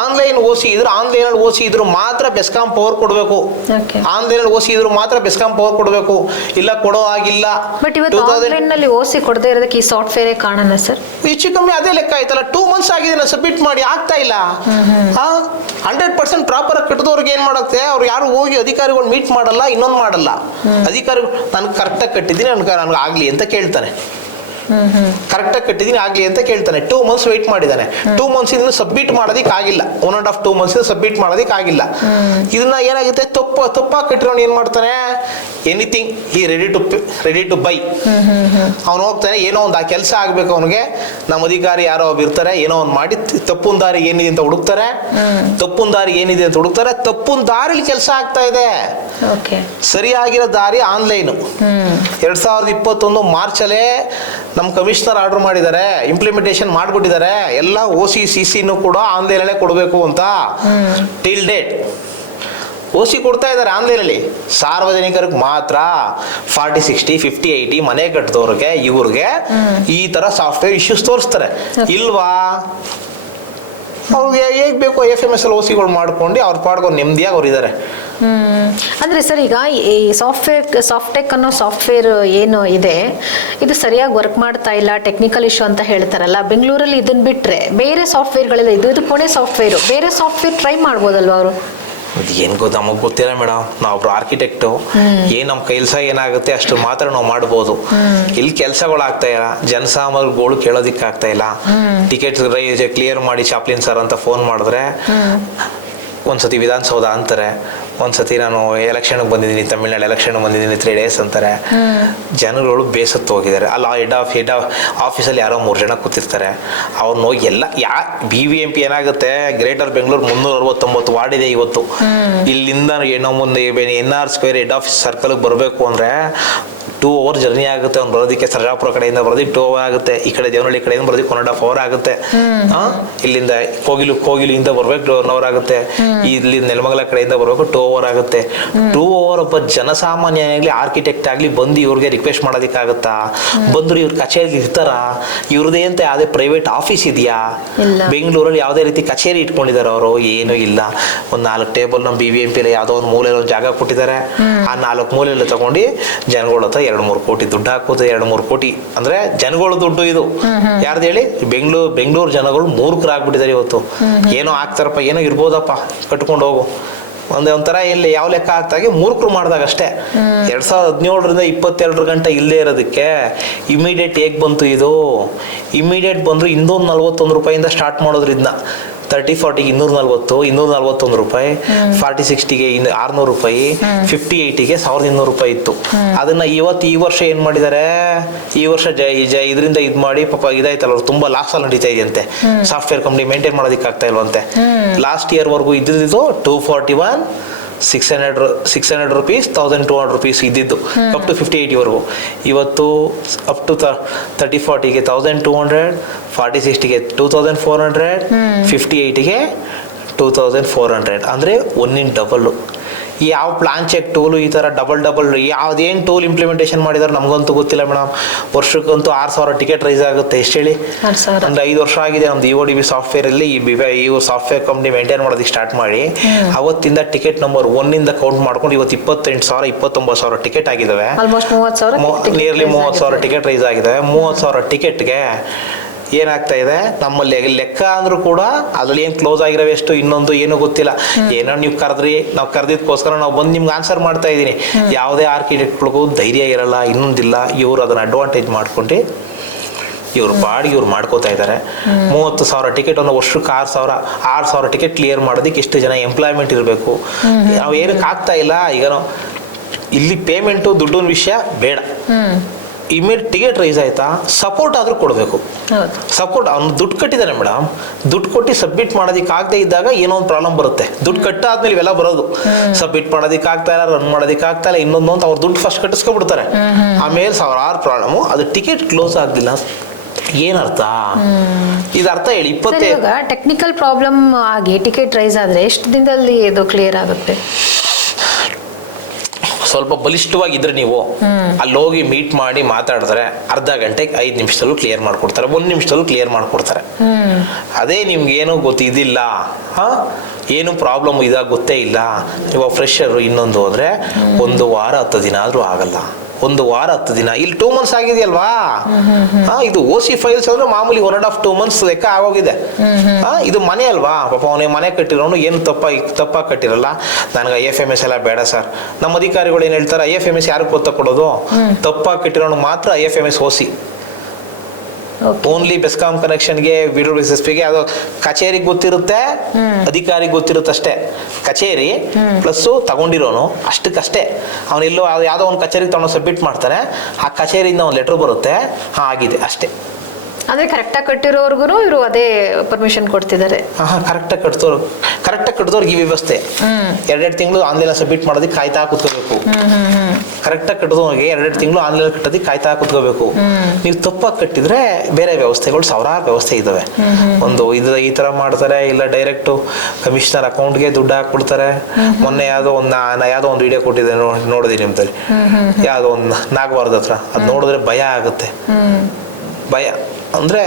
ಆನ್ಲೈನ್ OC ಇದ್ರೆ ಆನ್ಲೈನಲ್ಲಿ OC ಇದ್ರು ಮಾತ್ರ ಬೆಸ್ಕಾಂ ಪವರ್ ಕೊಡಬೇಕು. ಆನ್ಲೈನಲ್ಲಿ OC ಇದ್ರು ಮಾತ್ರ ಬೆಸ್ಕಾಂ ಪವರ್ ಕೊಡಬೇಕು, ಇಲ್ಲ ಕೊಡೋ ಆಗಿಲ್ಲ. ಬಟ್ ಇವತ್ತು ಆನ್ಲೈನ್ ನಲ್ಲಿ OC ಕೊಡದೇ ಇರೋದಕ್ಕೆ ಈ ಸಾಫ್ಟ್ವೇರ್ ಕಾರಣ ಸರ್? ಹೆಚ್ಚು ಕಮ್ಮಿ ಅದೇ ಲೆಕ್ಕ ಆಯ್ತಲ್ಲ. 2 months ಆಗಿದೆ, ನಾನು ಸಬ್ಮಿಟ್ ಮಾಡಿ ಆಗ್ತಾ ಇಲ್ಲ. 100% ಪ್ರಾಪರ್ ಆಗಿ ಕಟ್ಟಿದವ್ರಿಗೆ ಏನ್ ಮಾಡುತ್ತೆ, ಅವ್ರು ಯಾರು ಹೋಗಿ ಅಧಿಕಾರಿಗಳು ಮೀಟ್ ಮಾಡಲ್ಲ, ಇನ್ನೊಂದು ಮಾಡಲ್ಲ. ಅಧಿಕಾರಿಗಳು ನನ್ಗೆ ಕರೆಕ್ಟಾಗಿ ಕಟ್ಟಿದ್ದೀನಿ, ನನ್ಗೆ ಆಗ್ಲಿ ಅಂತ ಕೇಳ್ತಾನೆ. ಕರೆಕ್ಟಾಗಿ ಕಟ್ಟಿದೀನಿ ಆಗ್ಲಿ ಅಂತ ಕೇಳ್ತಾನೆ. 2 months ವೇಟ್ ಮಾಡಿದಾನೆ. 2 months ಇಂದ ಸಬ್ಮಿಟ್ ಮಾಡೋದಿಕ್ ಆಗಿಲ್ಲ. 1.5 2 months ಸಬ್ಮಿಟ್ ಮಾಡೋದಿಕ್ ಆಗಿಲ್ಲ. ಇದನ್ನ ಏನಾಗುತ್ತೆ, ತಪ್ಪಾಗಿ ಕಟ್ಟಿರೋನು ಏನ್ ಮಾಡ್ತಾನೆ, ಎನಿಥಿಂಗ್ ಈ ರೆಡಿ ಟು ಬೈ. ಅವ್ನು ಹೋಗ್ತಾನೆ, ಏನೋ ಒಂದು ಆ ಕೆಲಸ ಆಗ್ಬೇಕು ಅವನಿಗೆ. ನಮ್ಮ ಅಧಿಕಾರಿ ಯಾರೋ ಒಬ್ಬ ಇರ್ತಾರೆ, ಏನೋ ಒಂದು ಮಾಡಿ ತಪ್ಪುನ್ ದಾರಿ ಏನಿದೆ ಅಂತ ಹುಡುಕ್ತಾರೆ. ತಪ್ಪುನ್ ದಾರಿ ಏನಿದೆ ಅಂತ ಹುಡುಕ್ತಾರೆ. ತಪ್ಪುನ್ ದಾರಿಲಿ ಕೆಲಸ ಆಗ್ತಾ ಇದೆ. ಸರಿಯಾಗಿರೋ ದಾರಿ ಆನ್ಲೈನ್. 2021 ಮಾರ್ಚಲ್ಲೇ ನಮ್ಮ ಕಮಿಷನರ್ ಆರ್ಡರ್ ಮಾಡಿದ್ದಾರೆ, ಇಂಪ್ಲಿಮೆಂಟೇಷನ್ ಮಾಡ್ಬಿಟ್ಟಿದ್ದಾರೆ. ಎಲ್ಲ OC CCನೂ ಕೂಡ ಆನ್ಲೈನಲ್ಲೇ ಕೊಡಬೇಕು ಅಂತ. ಟಿಲ್ ಡೇಟ್ OC ಕೊಡ್ತಾ ಇದ್ದಾರೆ ಆನ್ಲೈನಲ್ಲಿ. ಸಾರ್ವಜನಿಕರಿಗೆ ಮಾತ್ರ 40 60 50 80 ಮನೆ ಕಟ್ಟಿದವ್ರಿಗೆ ಇವ್ರಿಗೆ ಈ ತರ ಸಾಫ್ಟ್ವೇರ್ ಇಶ್ಯೂಸ್ ತೋರಿಸ್ತಾರೆ. ಇಲ್ವಾ, ಅವ್ರಿಗೆ ಹೇಗ್ ಬೇಕೋ FMS OCಗಳು ಮಾಡ್ಕೊಂಡು ಅವ್ರ ಪಾಡ್ಕೊಂಡು ನೆಮ್ಮದಿಯಾಗಿ ಅವ್ರು ಇದ್ದಾರೆ. ಅಂದ್ರೆ ಸರ್, ಈಗ ಈ ಸಾಫ್ಟೆಕ್ ಅನ್ನೋ ಸಾಫ್ಟ್ವೇರ್ ಏನು ಇದೆ, ಇದು ಸರಿಯಾಗಿ ವರ್ಕ್ ಮಾಡ್ತಾ ಇಲ್ಲ, ಟೆಕ್ನಿಕಲ್ ಇಶ್ಯೂ ಅಂತ ಹೇಳ್ತಾರಲ್ಲ. ಬೆಂಗಳೂರಲ್ಲಿ ಇದನ್ನ ಬಿಟ್ರೆ ಬೇರೆ ಸಾಫ್ಟ್ವೇರ್ಗಳೆಲ್ಲ ಇದು ಪುಣೆ ಸಾಫ್ಟ್ವೇರ್, ಬೇರೆ ಸಾಫ್ಟ್ವೇರ್ ಟ್ರೈ ಮಾಡ್ಬೋದಲ್ವಾ ಅವರು? ಏನ್ ಗೊತ್ತಾ, ನಮಗ್ ಗೊತ್ತಿಲ್ಲ ಮೇಡಮ್. ನಾವೊಬ್ರು ಆರ್ಕಿಟೆಕ್ಟು, ಏನ್ ನಮ್ ಕೆಲ್ಸ ಏನಾಗುತ್ತೆ ಅಷ್ಟು ಮಾತ್ರ ನಾವು ಮಾಡ್ಬೋದು. ಇಲ್ಲಿ ಕೆಲ್ಸಗಳು ಆಗ್ತಾ ಇಲ್ಲ, ಜನಸಾಮಾನ್ಯಗಳು ಕೇಳೋದಿಕ್ ಆಗ್ತಾ ಇಲ್ಲ. ಟಿಕೆಟ್ ಕ್ಲಿಯರ್ ಮಾಡಿ ಚಾಪ್ಲಿನ್ ಸರ್ ಅಂತ ಫೋನ್ ಮಾಡಿದ್ರೆ ಒಂದ್ಸತಿ ವಿಧಾನಸೌಧ ಅಂತಾರೆ, ಒಂದ್ಸತಿ ನಾನು ಎಲೆಕ್ಷನ್ಗೆ ಬಂದಿದ್ದೀನಿ, ತಮಿಳ್ನಾಡು ಎಲೆಕ್ಷನ್ಗೆ ಬಂದಿದ್ದೀನಿ 3 days ಅಂತಾರೆ. ಜನಗಳು ಬೇಸತ್ತು ಹೋಗಿದ್ದಾರೆ. ಅಲ್ಲಿ ಹೆಡ್ ಆಫೀಸಲ್ಲಿ ಯಾರೋ 3 ಜನ ಕೂತಿರ್ತಾರೆ. ಅವ್ರನ್ನ ಹೋಗಿ ಎಲ್ಲ BBMP ಏನಾಗುತ್ತೆ, ಗ್ರೇಟರ್ ಬೆಂಗಳೂರು 369 ವಾರ್ಡ್ ಇದೆ ಇವತ್ತು. ಇಲ್ಲಿಂದ ಏನೋ ಮುಂದೆ NR ಸ್ಕ್ವೇರ್ ಹೆಡ್ ಆಫೀಸ್ ಸರ್ಕಲ್ಗೆ ಬರಬೇಕು ಅಂದ್ರೆ 2 hours ಜರ್ನಿ ಆಗುತ್ತೆ. ಅವ್ನು ಬರೋದಕ್ಕೆ ಸರ್ಜಾಪುರ ಕಡೆಯಿಂದ ಬರೋದಕ್ಕೆ 2 hours ಆಗುತ್ತೆ. ಈ ಕಡೆ ದೇವನಹಳ್ಳಿ ಕಡೆಯಿಂದ ಬರೋದಕ್ಕೆ 1.5 hour ಆಗುತ್ತೆ. ಇಲ್ಲಿಂದ ಕೋಗಿಲಿಂದ ಬರ್ಬೇಕು 1 hour ಆಗುತ್ತೆ. ಇಲ್ಲಿ ನೆಲಮಂಗಲ ಕಡೆಯಿಂದ ಬರ್ಬೇಕು 2 hours ಆಗುತ್ತೆ. 2 hours ಒಬ್ಬ ಜನಸಾಮಾನ್ಯ ಆಗ್ಲಿ ಆರ್ಕಿಟೆಕ್ಟ್ ಆಗ್ಲಿ ಬಂದು ಇವ್ರಿಗೆ ರಿಕ್ವೆಸ್ಟ್ ಮಾಡೋದಕ್ಕಾಗತ್ತಾ? ಬಂದ್ರು ಇವ್ರ ಕಚೇರಿಗೆ ಇರ್ತಾರ? ಇವ್ರದೇ ಅಂತ ಯಾವ್ದೇ ಪ್ರೈವೇಟ್ ಆಫೀಸ್ ಇದೆಯಾ? ಬೆಂಗಳೂರಲ್ಲಿ ಯಾವ್ದೇ ರೀತಿ ಕಚೇರಿ ಇಟ್ಕೊಂಡಿದಾರ ಅವರು? ಏನು ಇಲ್ಲ. ಒಂದ್ 4 ಟೇಬಲ್ ನಮ್ಮ BBMP ಯಾವ್ದೋ ಒಂದು ಮೂಲೆಯಲ್ಲಿ ಒಂದು ಜಾಗ ಕೊಟ್ಟಿದ್ದಾರೆ. ಆ 4 ಮೂಲೆಯಲ್ಲಿ ತಗೊಂಡು ಜನಗಳ ಹತ್ರ 2-3 ಕೋಟಿ ದುಡ್ಡು ಹಾಕೋದು. 2-3 ಕೋಟಿ ಅಂದ್ರೆ ಜನಗಳ ದುಡ್ಡು. ಇದು ಯಾರ್ದು ಹೇಳಿ? ಬೆಂಗಳೂರು ಜನಗಳು ಮೂರ್ಖರಾಗ್ಬಿಟ್ಟಿದ್ದಾರೆ ಇವತ್ತು. ಏನೋ ಆಗ್ತಾರಪ್ಪ, ಏನೋ ಇರ್ಬೋದಪ್ಪ, ಕಟ್ಕೊಂಡು ಹೋಗು ಒಂಥರ ಎಲ್ಲಿ ಯಾವ ಲೆಕ್ಕ ಆಗ್ತಾಗಿ ಮೂರ್ಖರು ಮಾಡಿದಾಗ ಅಷ್ಟೇ. 2017ರಿಂದ 22 ಗಂಟೆ ಇಲ್ಲೇ ಇರೋದಕ್ಕೆ ಇಮಿಡಿಯೇಟ್ ಹೇಗ್ ಬಂತು ಇದು? ಇಮಿಡಿಯೇಟ್ ಬಂದ್ರು 241 ರೂಪಾಯಿಂದ ಸ್ಟಾರ್ಟ್ ಮಾಡೋದ್ರು. ಇದನ್ನ 30-40ಗೆ 241 ರೂಪಾಯಿ, 40-60ಗೆ 600 ರೂಪಾಯಿ, 58ಗೆ 1200 ರೂಪಾಯಿ ಇತ್ತು. ಅದನ್ನ ಈ ವರ್ಷ ಏನ್ ಮಾಡಿದ್ದಾರೆ, ಈ ವರ್ಷ ಇದರಿಂದ ಇದ್ ಮಾಡಿ ಪಾಪ ಇದಾಯ್ತಲ್ಲ, ಅವ್ರು ತುಂಬಾ ಲಾಸ್ ಅಲ್ಲಿ ನಡೀತಾ ಇದೆಯಂತೆ. ಸಾಫ್ಟ್ವೇರ್ ಕಂಪ್ನಿ ಮೇಂಟೈನ್ ಮಾಡೋದಕ್ಕೆ ಆಗ್ತಾ ಇಲ್ವಂತೆ. ಲಾಸ್ಟ್ ಇಯರ್ ವರ್ಗೂ ಇದ್ದಿದ್ದು 241 600 rupees 1200 rupees ಇದ್ದಿದ್ದು ಅಪ್ ಟು 58 ವರೆಗೂ. ಇವತ್ತು ಅಪ್ ಟು 30-40ಗೆ 1200, 40-60ಗೆ 2400, 58ಗೆ 2400. ಅಂದ್ರೆ 1 in double. ಯಾವ ಪ್ಲಾನ್ ಚೆಕ್ ಟೂಲು ಈ ತರ ಡಬಲ್ ಯಾವ್ದೇನ್ ಟೂಲ್ ಇಂಪ್ಲಿಮೆಂಟೇಷನ್ ಮಾಡಿದಾರೆ ನಮ್ಗಂತೂ ಗೊತ್ತಿಲ್ಲ ಮೇಡಮ್. ವರ್ಷಕ್ಕಂತೂ 6000 ಟಿಕೆಟ್ ರೈಸ್ ಆಗುತ್ತೆ. ಎಷ್ಟು ಹೇಳಿ? ಒಂದು 5 ವರ್ಷ ಆಗಿದೆ ನಮ್ದು EODB ಸಾಫ್ಟ್ವೇರ್ ಅಲ್ಲಿ. ಈ ಸಾಫ್ಟ್ವೇರ್ ಕಂಪ್ನಿ ಮೇಂಟೈನ್ ಮಾಡೋದಕ್ಕೆ ಸ್ಟಾರ್ಟ್ ಮಾಡಿ ಅವತ್ತಿಂದ ಟಿಕೆಟ್ ನಂಬರ್ 1 ಇಂದ ಕೌಂಟ್ ಮಾಡ್ಕೊಂಡು ಇವತ್ತು 28,000 29,000 ಟಿಕೆಟ್ ಆಗಿದಾವೆ. ನಿಯರ್ಲಿ 30,000 ಟಿಕೆಟ್ ರೈಸ್ ಆಗಿದೆ. 30,000 ಟಿಕೆಟ್ಗೆ ಏನಾಗ್ತಾ ಇದೆ ನಮ್ಮಲ್ಲಿ ಲೆಕ್ಕ ಅಂದ್ರೂ ಕೂಡ ಅದ್ರಲ್ಲಿ ಏನ್ ಕ್ಲೋಸ್ ಆಗಿರೋವೆ ಎಷ್ಟು ಇನ್ನೊಂದು ಏನು ಗೊತ್ತಿಲ್ಲ. ಏನೋ ನೀವು ಕರೆದ್ರಿ, ನಾವು ಕರೆದಿದ್ಕೋಸ್ಕರ ನಾವು ಬಂದು ನಿಮ್ಗೆ ಆನ್ಸರ್ ಮಾಡ್ತಾ ಇದ್ದೀನಿ. ಯಾವುದೇ ಆರ್ಕಿಟೆಕ್ಟ್ಗಳಿಗೂ ಧೈರ್ಯ ಇರಲ್ಲ, ಇನ್ನೊಂದಿಲ್ಲ. ಇವ್ರು ಅದನ್ನ ಅಡ್ವಾಂಟೇಜ್ ಮಾಡ್ಕೊಂಡು ಇವ್ರ ಬಾಡಿಗೆ ಇವ್ರು ಮಾಡ್ಕೋತಾ ಇದ್ದಾರೆ. 30,000 ಟಿಕೆಟ್ ಅನ್ನೋ ವರ್ಷಕ್ಕೆ 6,000 ಟಿಕೆಟ್ ಕ್ಲಿಯರ್ ಮಾಡೋದಕ್ಕೆ ಎಷ್ಟು ಜನ ಎಂಪ್ಲಾಯ್ಮೆಂಟ್ ಇರಬೇಕು? ನಾವು ಏನಕ್ಕೆ ಆಗ್ತಾ ಇಲ್ಲ. ಈಗ ಇಲ್ಲಿ ಪೇಮೆಂಟು ದುಡ್ಡಿನ ವಿಷಯ ಬೇಡ, ಇಮಿಡಿಯೇಟ್ ಟಿಕೆಟ್ ರೈಸ್ ಆಯ್ತಾ ಸಪೋರ್ಟ್ ಆದ್ರೂ ಕೊಡಬೇಕು. ಸಪೋರ್ಟ್ ಅವ್ನು ದುಡ್ಡು ಕಟ್ಟಿದ್ದಾನೆ ಮೇಡಮ್, ದುಡ್ಡು ಕೊಟ್ಟು ಸಬ್ಮಿಟ್ ಮಾಡೋದಕ್ಕೆ ಆಗದೆ ಇದ್ದಾಗ ಏನೋ ಒಂದು ಪ್ರಾಬ್ಲಮ್ ಬರುತ್ತೆ. ದುಡ್ಡು ಕಟ್ಟಾದ್ಮೇಲೆ ಇವೆಲ್ಲ ಬರೋದು. ಸಬ್ಮಿಟ್ ಮಾಡೋದಕ್ಕೆ ಆಗ್ತಾ ಇಲ್ಲ, ರನ್ ಮಾಡೋದಕ್ಕೆ ಆಗ್ತಾ ಇಲ್ಲ, ಇನ್ನೊಂದು ಅಂತ ಅವ್ರು ದುಡ್ಡು ಫಸ್ಟ್ ಕಟ್ಟಿಸ್ಕೊಬಿಡ್ತಾರೆ. ಆಮೇಲೆ 1000 ಪ್ರಾಬ್ಲಮ್. ಅದು ಟಿಕೆಟ್ ಕ್ಲೋಸ್ ಆಗ್ಲಿಲ್ಲ, ಏನರ್ಥ? ಇದು ಅರ್ಥ ಹೇಳಿ. ಟೆಕ್ನಿಕಲ್ ಪ್ರಾಬ್ಲಮ್ ಆಗಿ ಟಿಕೆಟ್ ರೈಸ್ ಆದ್ರೆ ಎಷ್ಟು ದಿನದಲ್ಲಿ ಇದು ಕ್ಲಿಯರ್ ಆಗುತ್ತೆ? ಸ್ವಲ್ಪ ಬಲಿಷ್ಠವಾಗಿದ್ರೆ ನೀವು ಅಲ್ಲಿ ಹೋಗಿ ಮೀಟ್ ಮಾಡಿ ಮಾತಾಡಿದ್ರೆ ಅರ್ಧ ಗಂಟೆಗೆ 5 ನಿಮಿಷದಲ್ಲೂ ಕ್ಲಿಯರ್ ಮಾಡ್ಕೊಡ್ತಾರೆ, 1 ನಿಮಿಷದಲ್ಲೂ ಕ್ಲಿಯರ್ ಮಾಡ್ಕೊಡ್ತಾರೆ. ಅದೇ ನಿಮ್ಗೆ ಏನೂ ಗೊತ್ತಿದ್ದಿಲ್ಲ, ಏನು ಪ್ರಾಬ್ಲಮ್ ಇದಾಗ ಗೊತ್ತೇ ಇಲ್ಲ, ನೀವು ಫ್ರೆಶರು ಇನ್ನೊಂದು ಹೋದ್ರೆ 1 ವಾರ 10 ದಿನ ಆದ್ರೂ ಆಗಲ್ಲ. 1 ವಾರ 10 ದಿನ, ಇಲ್ಲಿ 2 months ಆಗಿದೆಯಲ್ವಾ. ಇದು OC ಫೈಲ್ಸ್ ಅಂದ್ರೆ ಮಾಮೂಲಿ 1.5 2 months ಲೆಕ್ಕ ಆಗೋಗಿದೆ. ಇದು ಮನೆ ಅಲ್ವಾ, ಪಾಪ ಅವನೇ ಮನೆ ಕಟ್ಟಿರೋನು ಏನು ತಪ್ಪಾಗಿ ಕಟ್ಟಿರಲ್ಲ. ನನಗೆ IFMS ಎಲ್ಲ ಬೇಡ ಸರ್. ನಮ್ಮ ಅಧಿಕಾರಿಗಳು ಏನ್ ಹೇಳ್ತಾರೆ, IFMS ಯಾರು ಗೊತ್ತ ಕೊಡೋದು, ತಪ್ಪಾಗಿ ಕಟ್ಟಿರೋನು ಮಾತ್ರ IFMS OC. ಓನ್ಲಿ ಬೆಸ್ಕಾಂ ಕನೆಕ್ಷನ್ಗೆ BWSSPಗೆ ಅದು ಕಚೇರಿಗೆ ಗೊತ್ತಿರುತ್ತೆ, ಅಧಿಕಾರಿಗೆ ಗೊತ್ತಿರುತ್ತೆ ಅಷ್ಟೇ. ಕಚೇರಿ ಪ್ಲಸ್ ತಗೊಂಡಿರೋನು ಅಷ್ಟಕ್ಕಷ್ಟೇ. ಅವನೆಲ್ಲೋ ಯಾವುದೋ ಒಂದು ಕಚೇರಿಗೆ ತಗೊಂಡು ಸಬ್ಮಿಟ್ ಮಾಡ್ತಾನೆ, ಆ ಕಚೇರಿಯಿಂದ ಒಂದು ಲೆಟರ್ ಬರುತ್ತೆ, ಆಗಿದೆ ಅಷ್ಟೇ. ಅಂದ್ರೆ ಕರೆಕ್ಟಾಗಿ ಕಟ್ಟಿರೋರ್ಗು ಇವರು ಅದೇ ಪರ್ಮಿಷನ್ ಕೊಡ್ತಿದ್ದಾರೆ. ಕರೆಕ್ಟಾಗಿ ಕಟ್ಟಿದವ್ರಿಗೆ ಈ ವ್ಯವಸ್ಥೆ. 2 ತಿಂಗಳು ಆನ್ಲೈನ್ ಸಬ್ಮಿಟ್ ಮಾಡೋದಕ್ಕೆ ಕಾಯ್ತಾ ಕೂತ್ಕೋಬೇಕು. ಕರೆಕ್ಟಾಗಿ ಕಟ್ಟಿದವ್ರಿಗೆ 2 ತಿಂಗಳು ಆನ್ಲೈನ್ ಕಟ್ಟೋದಕ್ಕೆ ಕಾಯ್ತಾ ಕೂತ್ಕೋಬೇಕು. ನೀವು ತಪ್ಪಾಗಿ ಕಟ್ಟಿದ್ರೆ ಬೇರೆ ವ್ಯವಸ್ಥೆಗಳು ಸಾವಿರಾರು ವ್ಯವಸ್ಥೆ ಇದಾವೆ. ಒಂದು ಈ ತರ ಮಾಡ್ತಾರೆ, ಇಲ್ಲ ಡೈರೆಕ್ಟ್ ಕಮಿಷನರ್ ಅಕೌಂಟ್ಗೆ ದುಡ್ಡು ಹಾಕ್ಬಿಡ್ತಾರೆ. ಮೊನ್ನೆ ಯಾವುದೋ ಒಂದು ವಿಡಿಯೋ ಕೊಟ್ಟಿದೆ ನೋಡಿದೆ ನಿಮ್ದಲ್ಲಿ, ಯಾವುದೋ ಒಂದು ನಾಗವಾರದ ಹತ್ರ. ಅದು ನೋಡಿದ್ರೆ ಭಯ ಆಗುತ್ತೆ. ಭಯ ಅಂದ್ರೆ